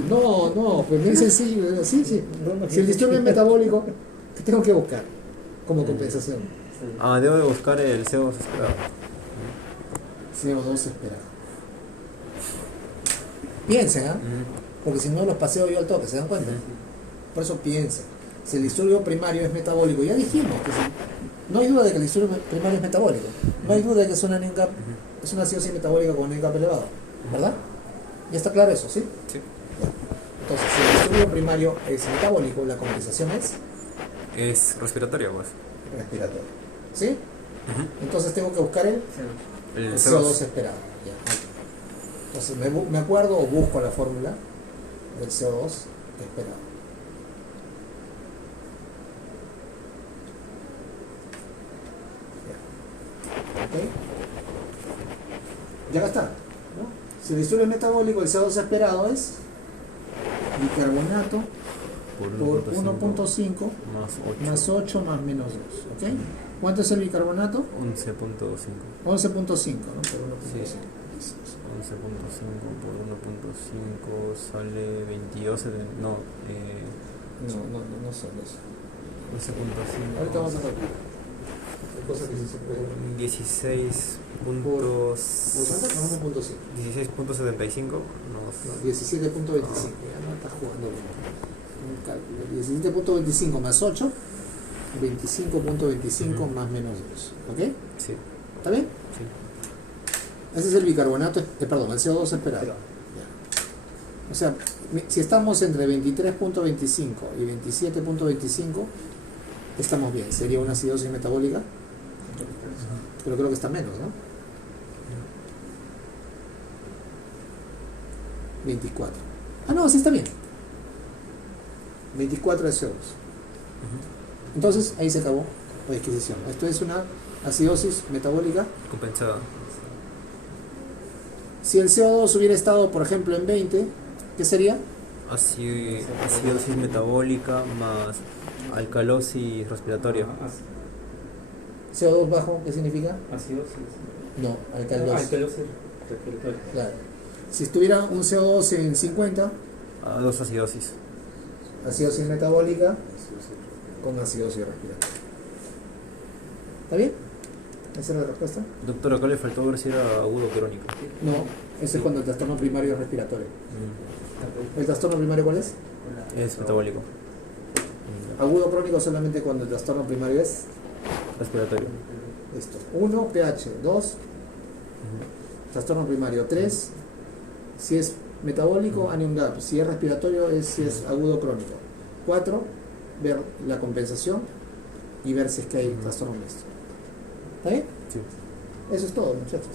No, pues muy sencillo. Sí. Si el disturbio es metabólico, ¿qué tengo que buscar como compensación? Debo de buscar el CO2 esperado. CO2 esperado. Piensen, ¿ah? Porque si no los paseo yo al toque, ¿se dan cuenta? Por eso piensen. Si el disturbio primario es metabólico, ya dijimos que no hay duda de que el disturbio primario es metabólico. No hay duda de que es una anion gap, es una acidosis metabólica con anion gap elevado, ¿verdad? ¿Ya está claro eso, sí? Sí. Ya. Entonces, si el disturbio primario es metabólico, la compensación es Es respiratorio, pues. respiratoria. ¿Sí? Entonces tengo que buscar el El CO2 esperado. Ya. Entonces me acuerdo o busco la fórmula del CO2 esperado. Ya. ¿Ok? Ya está. ¿No? Si el disturbio metabólico, el CO2 esperado es bicarbonato por 1.5 más 8 más menos 2. ¿Ok? ¿Cuánto es el bicarbonato? 11.5. 11.5, ¿no? Por 1.5. Sí. 11.5 por 1.5 sale 22. No, No son eso. 11.5. Ahorita vamos a ver. Hay cosas que sí se pueden. 16 ¿Por puntos. cuánto? 1.5. 16.75. No, No, 17.25. Ya no está jugando un cálculo. 17.25 más 8. 25.25 más menos 2. ¿Ok? Sí. ¿Está bien? Sí. Ese es el bicarbonato, perdón, el CO2 esperado. Ya. O sea, si estamos entre 23.25 y 27.25, estamos bien. Sería una acidosis metabólica, pero creo que está menos, ¿no? 24. Ah, no, sí está bien. 24 de CO2. Entonces, ahí se acabó la disquisición. Esto es una acidosis metabólica. Compensada. Si el CO2 hubiera estado, por ejemplo, en 20, ¿qué sería? Acidosis metabólica más alcalosis respiratoria. CO2 bajo, ¿qué significa? Acidosis. No, alcalosis. Alcalosis respiratoria. Claro. Si estuviera un CO2 en 50, Dos acidosis. acidosis metabólica con acidosis respiratoria. ¿Está bien? ¿Esa era la respuesta? Doctor, acá le faltó ver si era agudo o crónico. No, ese es cuando el trastorno primario es respiratorio. ¿El trastorno primario cuál es? Es metabólico. Agudo crónico solamente cuando el trastorno primario es Respiratorio. esto. 1, pH, 2, trastorno primario 3, si es metabólico, anion gap, si es respiratorio, si es agudo crónico. 4, ver la compensación y ver si es que hay trastorno mixto. ¿Está bien? Sí. Eso es todo, muchachos.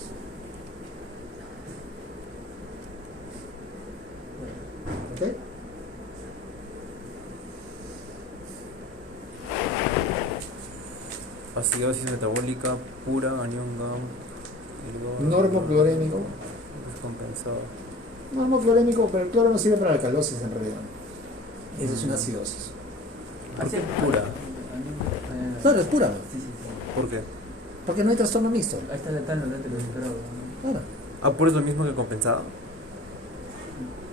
¿Ok? Acidosis metabólica pura, anion gam. Normoclorémico. Descompensado. Normoclorémico, pero el cloro no sirve para la alcalosis en realidad. Esa es una acidosis. ¿Por qué pura? Claro, es pura, ¿Por qué? porque no hay trastorno mixto. Ahí está el etano, el esperado. Claro. ¿Pura es lo mismo que compensado?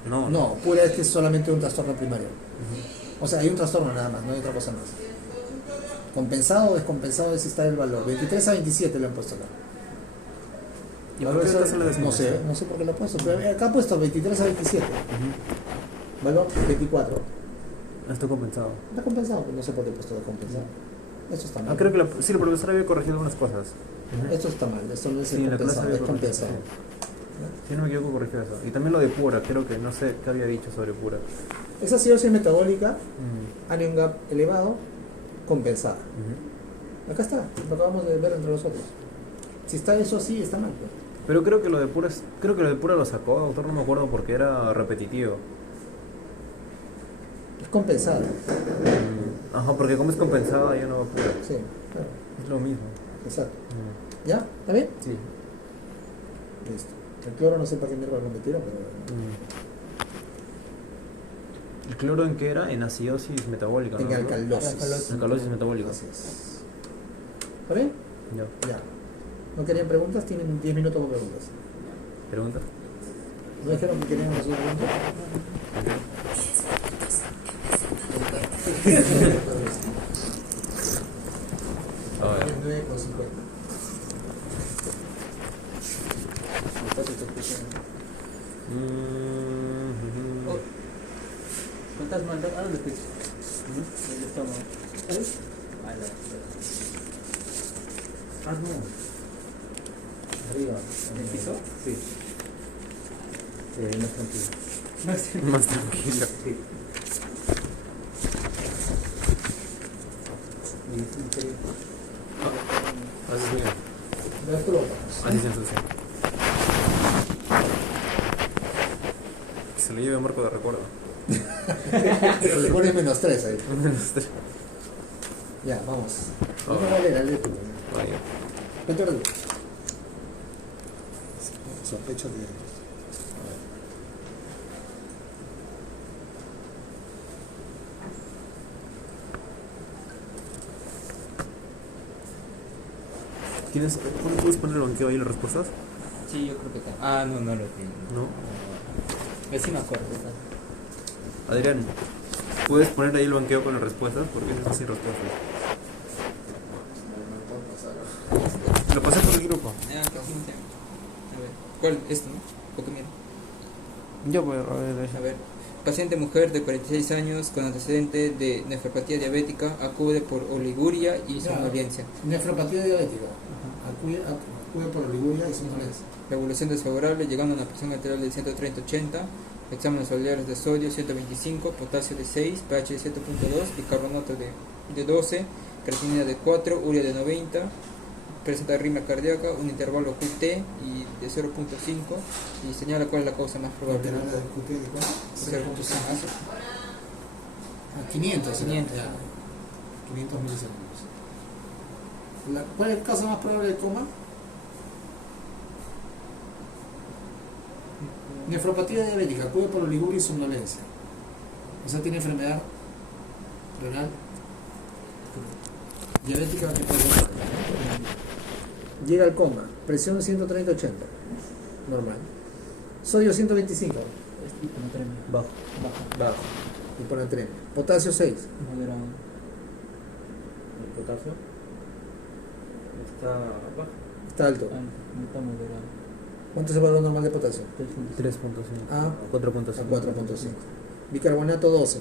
No. No, pura es que es solamente un trastorno primario. O sea, hay un trastorno nada más, no hay otra cosa más. Compensado o descompensado es si está el valor. 23 a 27 lo han puesto acá. ¿Y por qué Valor está solo descompensado? no sé por qué lo ha puesto, pero acá ha puesto 23 a 27. Valor 24. Está compensado. Está compensado, pero no sé por qué he puesto descompensado. Esto está mal. Creo que sí, el profesor había corregido algunas cosas. Esto está mal, esto no es Sí, en la clase compensado, había es compensado. corregido. Si no me equivoco, corrigió eso. Y también lo de pura, creo que no sé qué había dicho sobre pura. Esa acidosis metabólica, Mm. anion gap elevado, compensada. Ujú. Acá está, lo acabamos de ver entre nosotros. Si está eso así, está mal. Pues. Pero creo que lo de pura creo que lo de pura lo sacó, autor, no me acuerdo porque era repetitivo. Es compensada. Ajá, porque como es compensada ya no va pura. Sí, claro, Es lo mismo. exacto. Mm. ¿Ya? ¿Está bien? Sí. Listo. El cloro no sé para qué mierda lo metieron, pero ¿El cloro en qué era? En acidosis metabólica, en ¿no? alcalosis. Alcalosis metabólica. Así es. ¿Está bien? Ya. Ya. ¿No querían preguntas? Tienen 10 minutos para preguntas. ¿Pregunta? ¿No dijeron que querían hacer preguntas? A ver. 9,50. Mm, ¿Cuántas mandas? ¿A dónde fuiste? ¿Dónde estamos? A la... Ah, no. Arriba. ¿En el piso? Sí. Más tranquilo. Más tranquilo. Sí. Y es un serio. Así es bien. No es cloro. Así se ensucia. Que se lo lleve a Marco de recuerdo. Le pones -3 ahí. Menos tres. Ya, vamos. Oh. No va a leer, lee tú. Vaya. Cuéntame tú. Sospecho que... ¿Tienes, ¿puedes poner el banqueo ahí en las respuestas? Sí, yo creo que está. Ah, no, no lo tengo. No. Yo sí me acuerdo. Adrián, ¿puedes poner ahí el banqueo con las respuestas? Porque eso está sin respuestas. Lo pasé por el grupo. Ah, acá sí, sí. A ver, ¿cuál? Esto, ¿no? Porque mira. Yo voy a ver. A ver, paciente mujer de 46 años con antecedente de nefropatía diabética acude por oliguria y somnolencia. Nefropatía diabética. Acude por oliguria y somnolencia. Evolución desfavorable, llegando a una presión arterial de 130-80, exámenes oleares de sodio 125, potasio de 6, pH de 7.2, bicarbonato de 12, creatinina de 4, urea de 90, presenta arritmia cardíaca, un intervalo QT y de 0.5 y señala cuál es la causa más probable. ¿Te habla de QT de cuánto? 0.5. 500. 500. Ya. 500 milisegundos. ¿Cuál es el caso más probable de coma? Nefropatía diabética, acude por oliguria y somnolencia. O sea, tiene enfermedad renal diabética que puede ser. Llega al coma, presión 130-80, normal. Sodio 125, Bajo. bajo, hiponatremia. Potasio 6, Moderado. ¿El potasio? Está bajo. está alto. No está moderado. ¿Cuánto es el valor normal de potasio? 3.5. A 4.5. 4.5. Bicarbonato 12,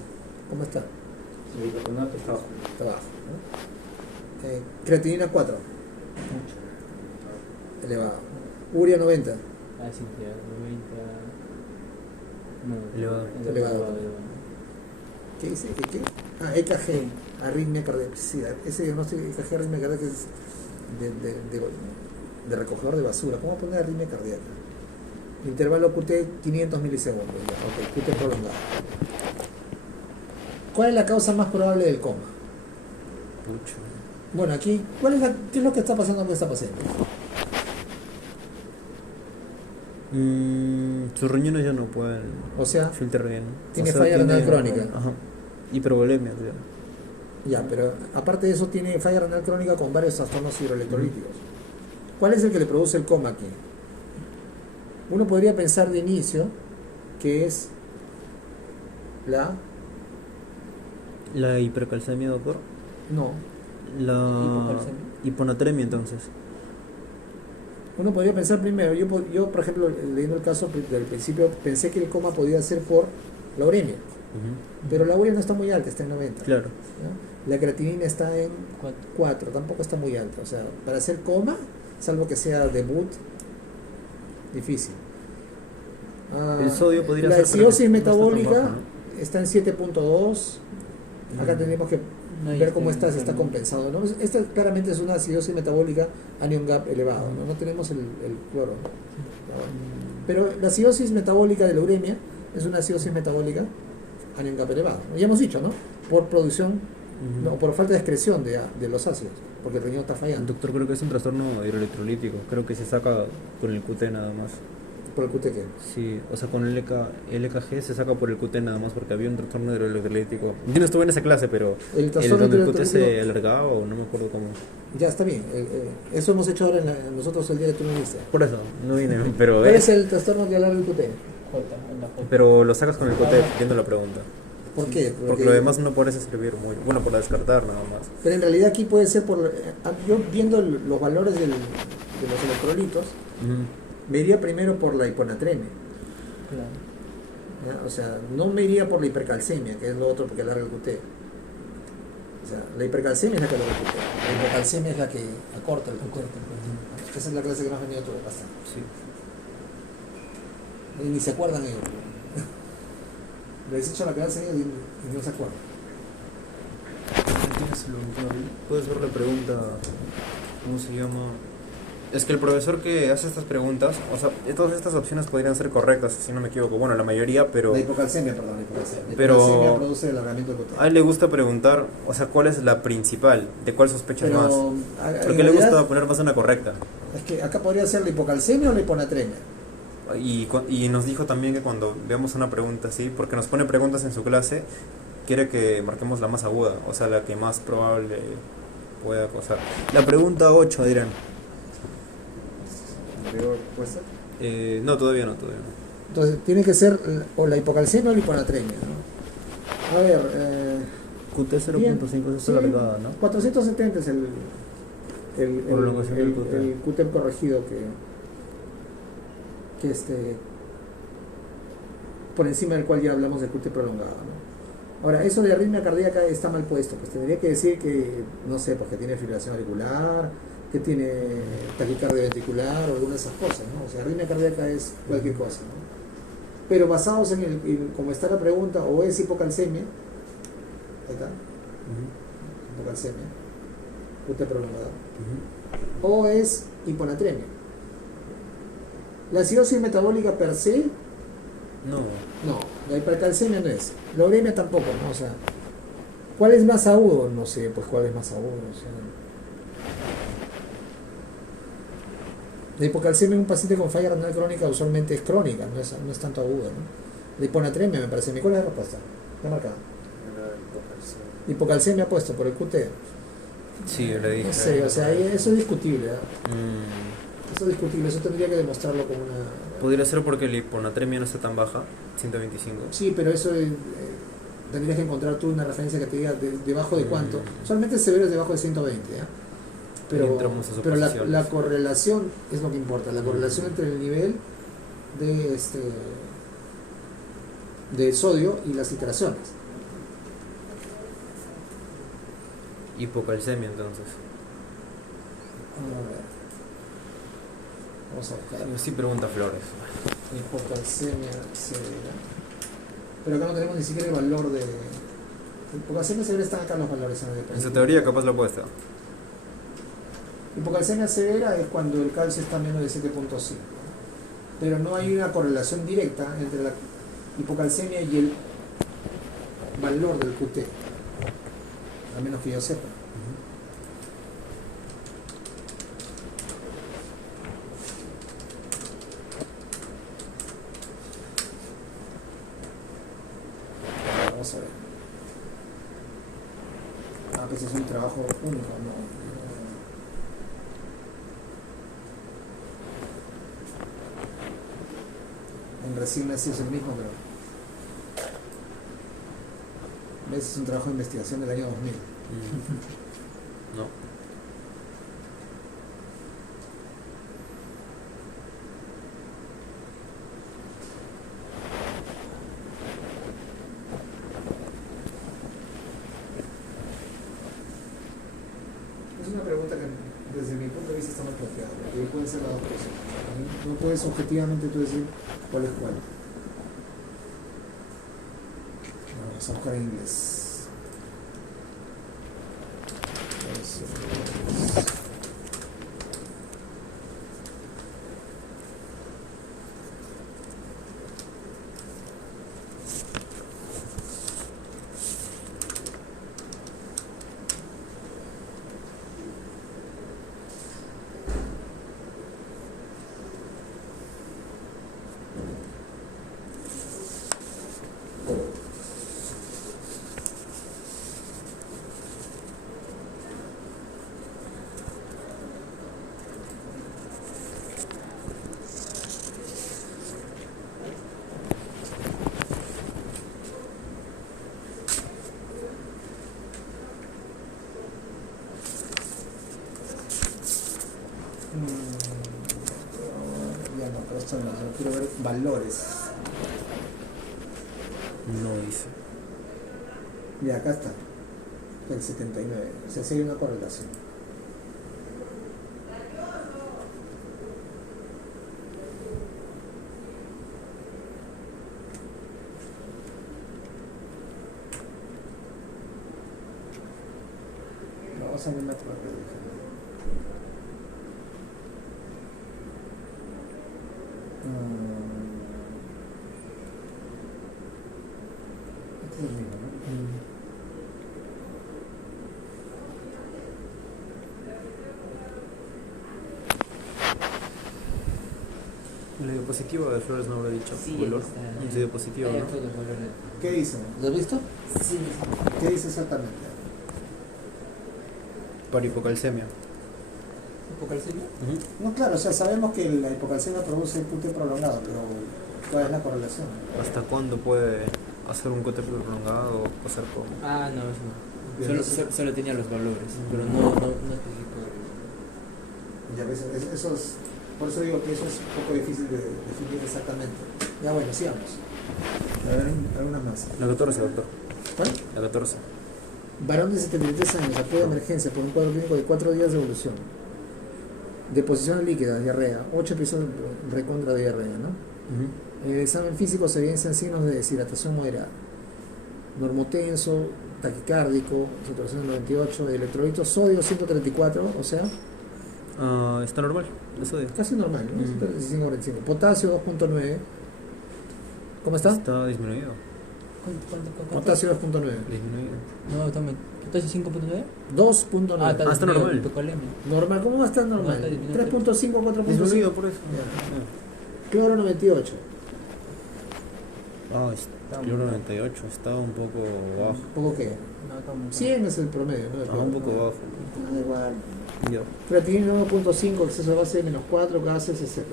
¿cómo está? El bicarbonato está bajo. Está bajo. ¿No? Creatinina 4, elevado. Urea 90, Ah, sí, ya, 90. No, Elevado. Elevado. ¿qué dice? ¿Qué? Ah, EKG, arritmia cardíaca. Sí, ese diagnóstico de EKG, arritmia cardíaca es de recogedor de basura. ¿Cómo poner arritmia cardíaca? Intervalo QT 500 milisegundos. Ya, ok, QT prolongado. ¿Cuál es la causa más probable del coma? Pucho. Bueno, aquí, ¿qué es lo que está pasando con esta paciente? Sus riñones ya no pueden O sea, filtrar bien. tiene falla renal crónica. Ajá. Hipervolemia, ya. Ya, pero aparte de eso tiene falla renal crónica con varios trastornos hidroelectrolíticos. ¿Cuál es el que le produce el coma aquí? Uno podría pensar de inicio que es la... La hipercalcemia, doctor. No. La Hipocalcemia. hiponatremia, entonces. Uno podría pensar primero, yo por ejemplo, leyendo el caso del principio, pensé que el coma podía ser por la uremia. Pero la urea no está muy alta, está en 90. Claro. ¿No? La creatinina está en 4, tampoco está muy alta. O sea, para hacer coma, salvo que sea debut, difícil. El sodio podría la ser acidosis porque no está tan metabólica bajo, está en 7.2. Acá tenemos que No, ver cómo está, se está enfermo. compensado, ¿no? Esta claramente es una acidosis metabólica anion gap elevado, ¿no? No tenemos el cloro, ¿no? Pero la acidosis metabólica de la uremia es una acidosis metabólica anion gap elevado, ¿no? Ya hemos dicho, ¿no? Por producción, no, por falta de excreción de los ácidos, porque el riñón está fallando. Doctor, creo que es un trastorno hidroelectrolítico. Creo que se saca con el QT nada más. Por el QTQ. Sí, o sea, con el EKG se saca por el QT nada más porque había un trastorno hidroelectrolítico. Yo no estuve en esa clase, pero El trastorno donde el QT se hidroelectrolítico- alargaba o no me acuerdo cómo. Ya está bien, eso hemos hecho ahora nosotros el día que tú me viste. Por eso, no vine, pero ¿Cuál es el trastorno que alarga el QT? J, en la J. pero lo sacas con el QT, viendo la pregunta. ¿Por qué? Porque lo demás no parece servir muy. Bueno, por descartar nada más. Pero en realidad aquí puede ser yo viendo los valores de los electrolitos, me iría primero por la hiponatremia, Claro. ¿ya? O sea, no me iría por la hipercalcemia, que es lo otro porque alarga el QT. O sea, la hipercalcemia es la que alarga el QT. La hipercalcemia es la que acorta el QT. Esa es la clase que me has venido tú de pasar. Sí. Y ni se acuerdan ellos. Les he hecho la clase y no se acuerdan. Puedes ver la pregunta. ¿Cómo se llama? Es que el profesor que hace estas preguntas, o sea, todas estas opciones podrían ser correctas, si no me equivoco. Bueno, la mayoría, pero La hipocalcemia, perdón, la hipocalcemia. La Pero- hipocalcemia produce el alargamiento del QT. a él le gusta preguntar, o sea, ¿cuál es la principal? ¿De cuál sospechas Pero, más? en ¿Por qué le realidad, gusta poner más una correcta? Es que acá podría ser la hipocalcemia o la hiponatremia. Y nos dijo también que cuando veamos una pregunta así, porque nos pone preguntas en su clase, quiere que marquemos la más aguda, o sea, la que más probable pueda causar. La pregunta 8, Adrián. No, todavía no. Entonces, tiene que ser o la hipocalcemia o la hiponatremia, ¿no? A ver, QT bien, 0.5 es sí, alargada, ¿no? 470 es el Prolongación del QT. el QT corregido que por encima del cual ya hablamos de QT prolongado, ¿no? Ahora, eso de arritmia cardíaca está mal puesto, pues tendría que decir que, no sé, porque tiene fibrilación auricular, que tiene taquicardia ventricular o alguna de esas cosas, ¿no? O sea, arritmia cardíaca es cualquier cosa, ¿no? Pero basados en como está la pregunta, o es hipocalcemia, ahí está, hipocalcemia, QT prolongado, o es hiponatremia. La acidosis metabólica per se, No. la hipercalcemia no es, la uremia tampoco, ¿no? O sea, ¿cuál es más agudo? No sé, pues cuál es más agudo, o sea, la hipocalcemia en un paciente con falla renal crónica usualmente es crónica, no es tanto aguda, ¿no? La hiponatremia me parece. ¿Cuál es la respuesta? Está marcada. Hipocalcemia puesto por el QT. Sí, yo le dije. No sé, o sea, eso es discutible, ¿eh? Mm, Eso es discutible, eso tendría que demostrarlo como una... Podría ser porque la hiponatremia no está tan baja, 125. Sí, pero eso tendrías que encontrar tú una referencia que te diga debajo de cuánto. Solamente el severo es debajo de 120, ¿eh? Pero Entramos a la suposiciones. correlación es lo que importa, la correlación entre el nivel de sodio y las iteraciones. Hipocalcemia, entonces. A ver. Vamos a buscar. Sí, pregunta Flores. Hipocalcemia severa. Pero acá no tenemos ni siquiera el valor de... Hipocalcemia severa están acá los valores. En su teoría, capaz lo puesta. Hipocalcemia severa es cuando el calcio está menos de 7.5. Pero no hay una correlación directa entre la hipocalcemia y el valor del QT. A menos que yo sepa. Vamos a ver. Pues es un trabajo único, ¿no? En recién nacido es el mismo, pero ves, es un trabajo de investigación del año 2000. No. Es una pregunta que desde mi punto de vista está mal planteada, porque pueden ser las dos cosas. No puedes objetivamente tú decir cuál es cuál. Vamos a buscar en inglés. Ya no, pero esto no, yo quiero ver valores. No dice. Y acá está, el 79. O sea, sí hay una correlación. Vamos a ver la correlación. Este es el mismo, ¿no? La diapositiva de Flores no habrá dicho. Sí, Valor. está. En su diapositiva, Hay ¿no? todos los valores. ¿Qué dice? ¿Lo has visto? Sí. ¿Qué dice exactamente? Para hipocalcemia. ¿Hipocalcemia? No, claro, o sea, sabemos que la hipocalcemia produce QT prolongado, pero ¿cuál es la correlación? ¿Hasta cuándo puede hacer un QT prolongado o hacer como? Ah, no, eso no. Bien, Solo tenía los valores, pero no especificó. Ya ves, eso es, por eso digo que eso es un poco difícil de definir exactamente. Ya bueno, sigamos. A ver, alguna más. La 14, doctor. ¿Cuál? La 14. Varón de 73 años, apoyo de emergencia por un cuadro clínico de 4 días de evolución. Deposición líquida, diarrea, 8 episodios recontra diarrea, ¿no? En el examen físico se evidencian signos de deshidratación moderada. Normotenso, taquicárdico, saturación 98, electrolito sodio 134, o sea, Está normal, eso de. casi normal, ¿no? 135, 45. Potasio 2.9. ¿Cómo está? Está disminuido. ¿Cuánto? Potasio 2.9. Disminuido. No, está ¿Potasio 5.9? 2.9. Ah, está disminuido, normal. hipocalemia. Normal, ¿cómo va a estar No, normal? está disminuido. 3.5, 4.5. Disminuido por eso. Cloro 98. Ah, cloro 98, está un poco bajo. ¿Poco qué? No, está muy 100 es el promedio, ¿no? De Un poco cloro. bajo. Ah, da igual. Ya. Creatinina 9.5, exceso de base de menos 4, gases, etc.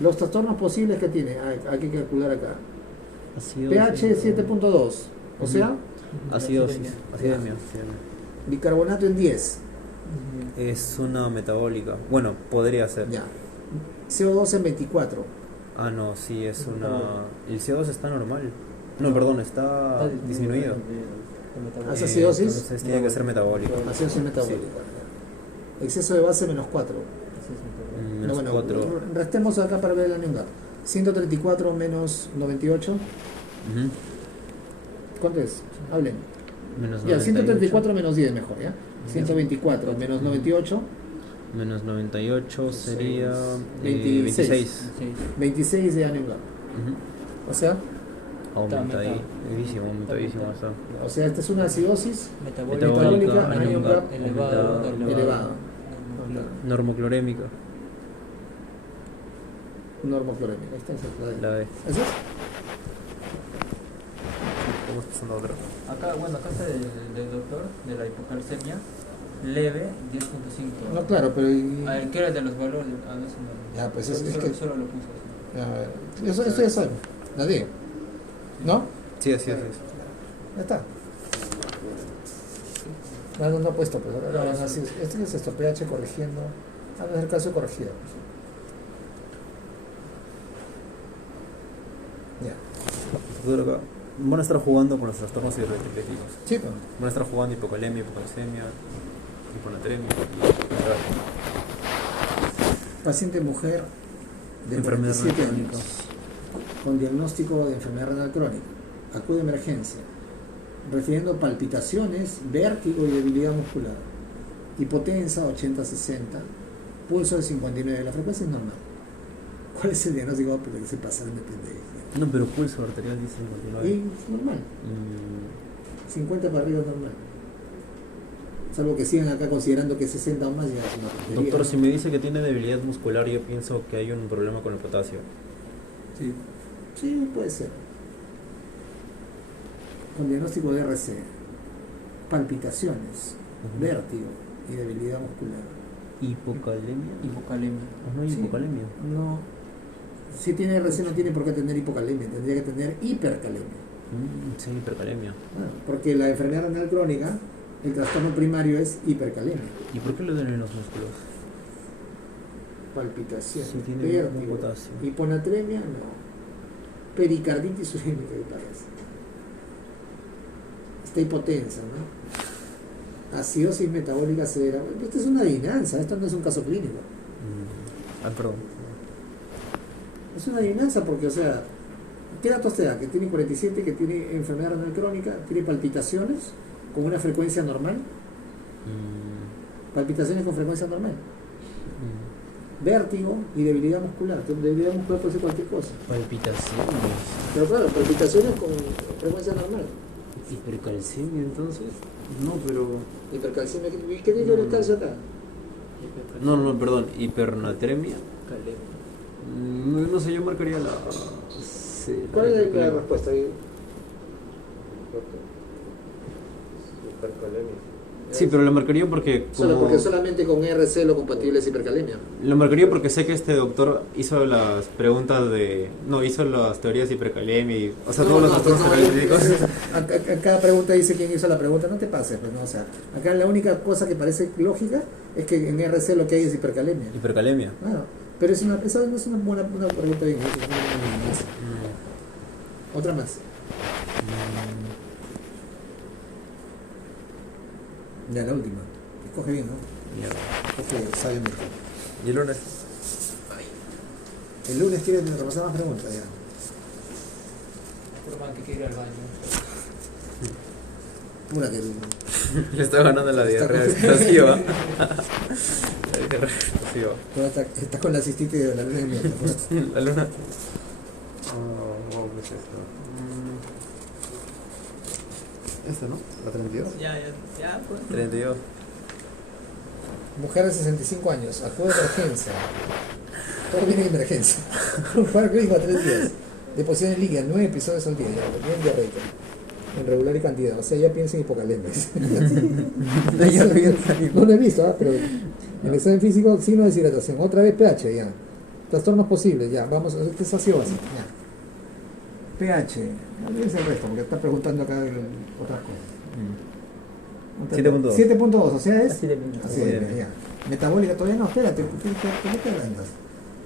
Los trastornos posibles que tiene, hay que calcular acá. pH 7.2, o sea, Acidosis. Acidemia. bicarbonato en 10. Es una metabólica. Bueno, podría ser. Ya. CO2 en 24. Ah, no, sí, es una. El CO2 está normal. No, perdón, está disminuido. ¿Hace acidosis? Entonces tiene que ser metabólico. Acidosis metabólica. Exceso de base menos 4. Menos Bueno, 4. restemos acá para ver el año 134 menos 98. ¿Cuánto es? Hablen. Menos Ya, 98. 134 menos 10 mejor, ¿ya? 124 menos 98, Menos 98 sería 26. 26. 26 de año. O sea, Aumentadísimo, aumentadísimo está. esta es una acidosis Metabólica, metabólica, año año gap, elevado. elevado. Normoclorémica, Normoclorémica. Esta es la B. ¿Eso es? Estamos pasando a otra. Acá está del doctor, de la hipocalcemia, leve, 10.5. No, claro, pero. A ver, ¿qué era de los valores? Ah, no, eso no. Ya, pues Solo- es solo, que. solo lo puso así. A ver, esto ya sabemos. Nadie. ¿No? Sí, así es. Ya está. No ha puesto, pues ahora No, así es. Este es esto, pH corrigiendo. No es el caso corregido. Ya. Futuro acá. Van a estar jugando con los trastornos hidrotripléticos. Sí, pues. Van a estar jugando hipocalemia, hipocalcemia, hiponatremia. Paciente mujer de Enfermedad 47 renal años con diagnóstico de enfermedad renal crónica. Acude a emergencia. refiriendo palpitaciones, vértigo y debilidad muscular. Hipotensa 80-60, pulso de 59, la frecuencia es normal. ¿Cuál es el diagnóstico? Porque se pasaron de pendejo. No, pero pulso arterial dice Y es normal, 50 para arriba es normal. Salvo que sigan acá considerando que 60 o más ya es una tontería. Doctor, si me dice que tiene debilidad muscular, yo pienso que hay un problema con el potasio. Sí. Sí, puede ser. Con diagnóstico de RC, palpitaciones, vértigo y debilidad muscular. ¿Hipocalemia? Hipocalemia. ¿No hay Sí. hipocalemia? No. Si tiene RC no tiene por qué tener hipocalemia, tendría que tener hipercalemia. Sí, hipercalemia. Porque la enfermedad renal crónica, el trastorno primario es hipercalemia. ¿Y por qué le duelen los músculos? Palpitación, Sí, tiene vértigo, potasio. hiponatremia, no. Pericarditis urémica, me parece. Está hipotensa, ¿no? Acidosis metabólica severa. Esto es una adivinanza, esto no es un caso clínico. Perdón. Es una adivinanza porque, o sea, ¿qué datos te da? Que tiene 47, que tiene enfermedad renal crónica, tiene palpitaciones con una frecuencia normal. Palpitaciones con frecuencia normal. Vértigo y debilidad muscular. Debilidad muscular puede ser cualquier cosa. Palpitaciones. Pero claro, palpitaciones con frecuencia normal. ¿Hipercalcemia entonces? No, pero... Hipercalcemia. ¿Qué dice el calcio acá? No, perdón. Hipernatremia. No sé, yo marcaría la... Sí, ¿Cuál es la hipercalemia. respuesta ahí? Sí, pero la marcaría porque... Solo porque solamente con RC lo compatible es hipercalemia. Lo marcaría porque sé que este doctor hizo las preguntas de... No, hizo las teorías de hipercalemia y... O sea, todos los trastornos característicos. Cada pregunta dice quién hizo la pregunta, no te pases, pues no, o sea, acá la única cosa que parece lógica es que en RC lo que hay es hipercalemia. Hipercalemia. Claro, pero esa no es una buena una pregunta bien hecha, es una buena adivinanza. Otra más. Ya, la última. Escoge bien, ¿no? Mierda. Escoge sabiamente. ¿Y el lunes? El lunes quiere repasar más preguntas ya. Forman que quiere ir al baño. Una que Le está ganando la diarrea explosiva. La diarrea explosiva. está con la cistitis de la luna de miel. La luna. ¿Qué es esto? Esta, ¿no? La 32. Ya, pues. 32. Mujer de 65 años, acude de emergencia. Todo viene de emergencia. Un paro clínico a 3 días. Deposición en líquida, 9 episodios al día. Bien diarreica. En regular y cantidad. O sea, ya piensa en hipocalemia. No lo he visto, pero en el examen físico, signo de deshidratación. Otra vez pH, ya. Trastornos posibles, ya. Vamos, este es así o así. Ya. pH. Olvídense el resto, porque está preguntando acá otras cosas. 7.2. 7.2, o sea es. Así de bien. Así es, ya. Metabólica todavía no, espérate, ¿por qué te adelantas?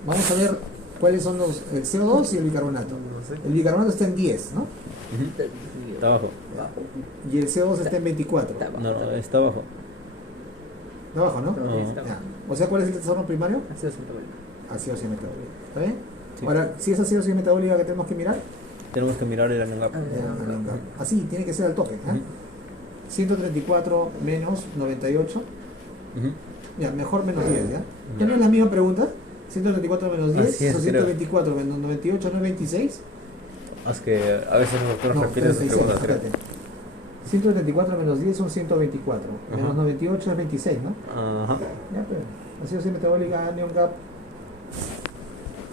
Vamos a ver cuáles son el CO2 y el bicarbonato. No sé. El bicarbonato está en 10, ¿no? Está abajo. Y el CO2 está en 24. No, está abajo. ¿De abajo, no? No. Ya. O sea, ¿cuál es el trastorno primario? Así es metabólico. Acidosis metabólica. ¿Está bien? Sí. Ahora, si es acidosis metabólica que tenemos que mirar, Tenemos que mirar el anungap. así, tiene que ser al toque. 134 menos 98. Ya, mejor menos 10, ¿ya? ¿Ya no es la misma pregunta? 134 menos 10, Así es, son creo. 124 menos 98, ¿no es 26? Es que a veces los doctores repiten sus 36, preguntas, creo. espérate. 134 menos 10 son 124, menos Ajá. 98 es 26, ¿no? Ajá. Ya, pero acidosis metabólica, anion gap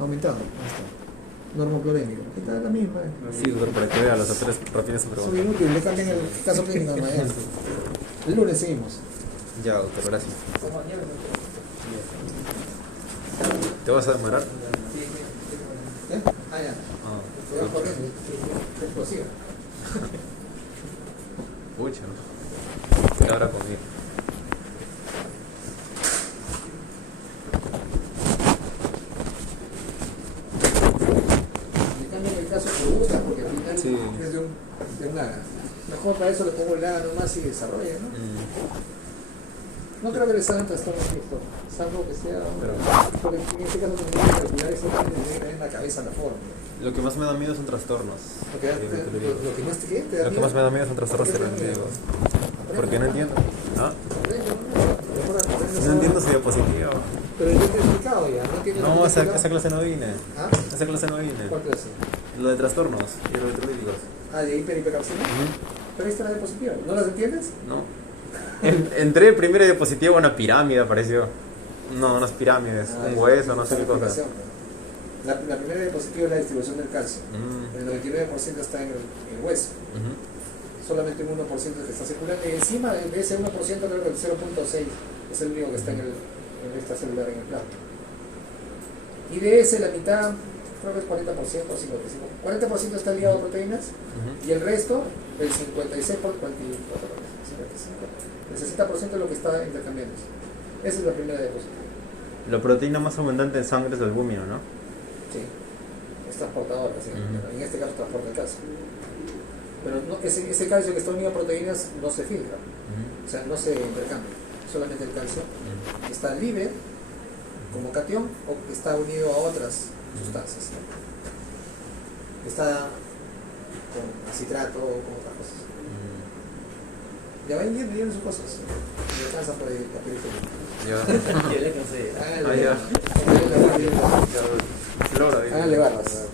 aumentado. Ahí está. Normoclorémico. Esta es la misma. Sí, doctor, para que vea, los doctores repiten su Son pregunta. inútiles, le cambian el caso clínico de mañana. El lunes seguimos. Ya, doctor, gracias. ¿Te vas a demorar? ¿Eh? Ah, ya. Ah, Te vas corriendo. Es explosiva. pucha. Y ahora conmigo. Le cambian el caso que gusta porque al final Sí. es de un laga. Mejor para eso le pongo el laga nomás y desarrolla, ¿no? No creo que le salgan trastornos esto, salvo que sea, porque en este caso tendría que calcular eso en la cabeza la forma. Lo que más me da miedo son trastornos. Lo que más te da Lo que más me da miedo son trastornos cerebrativos. Porque no entiendo. ¿Ah? No entiendo su diapositiva. Pero yo te he explicado ya, no entiendo. No, esa clase no vine. ¿Ah? Esa clase no vine. ¿Cuál clase? Lo de trastornos y electrolíticos. Ah, de hipercapsia. Pero ahí está la diapositiva, ¿no las entiendes? No. Entré primero diapositiva, una pirámide apareció. No, unas pirámides, un hueso, no sé qué cosa. La primera diapositiva es la distribución del calcio. El 99% está en el hueso. Solamente un 1% es que está circulando. Y encima de ese 1% creo que el 0.6 es el único que está en esta celular en el plato. Y de ese la mitad, creo que es 40% o 55%. 40% está ligado a proteínas y el resto, el 56%, el 60% es lo que está intercambiándose. Esa es la primera diapositiva. La proteína más abundante en sangre es el albúmino, ¿no? Sí, es transportador, sí. En este caso transporta el calcio. Pero no, ese calcio que está unido a proteínas no se filtra, o sea, no se intercambia, solamente el calcio está libre como catión o está unido a otras sustancias. Está con citrato o con otras cosas. Ya vayan viendo sus cosas. Me alcanzan por ahí la periferia. Ya. Yo le cansé. Ah, ya. Háganle barras.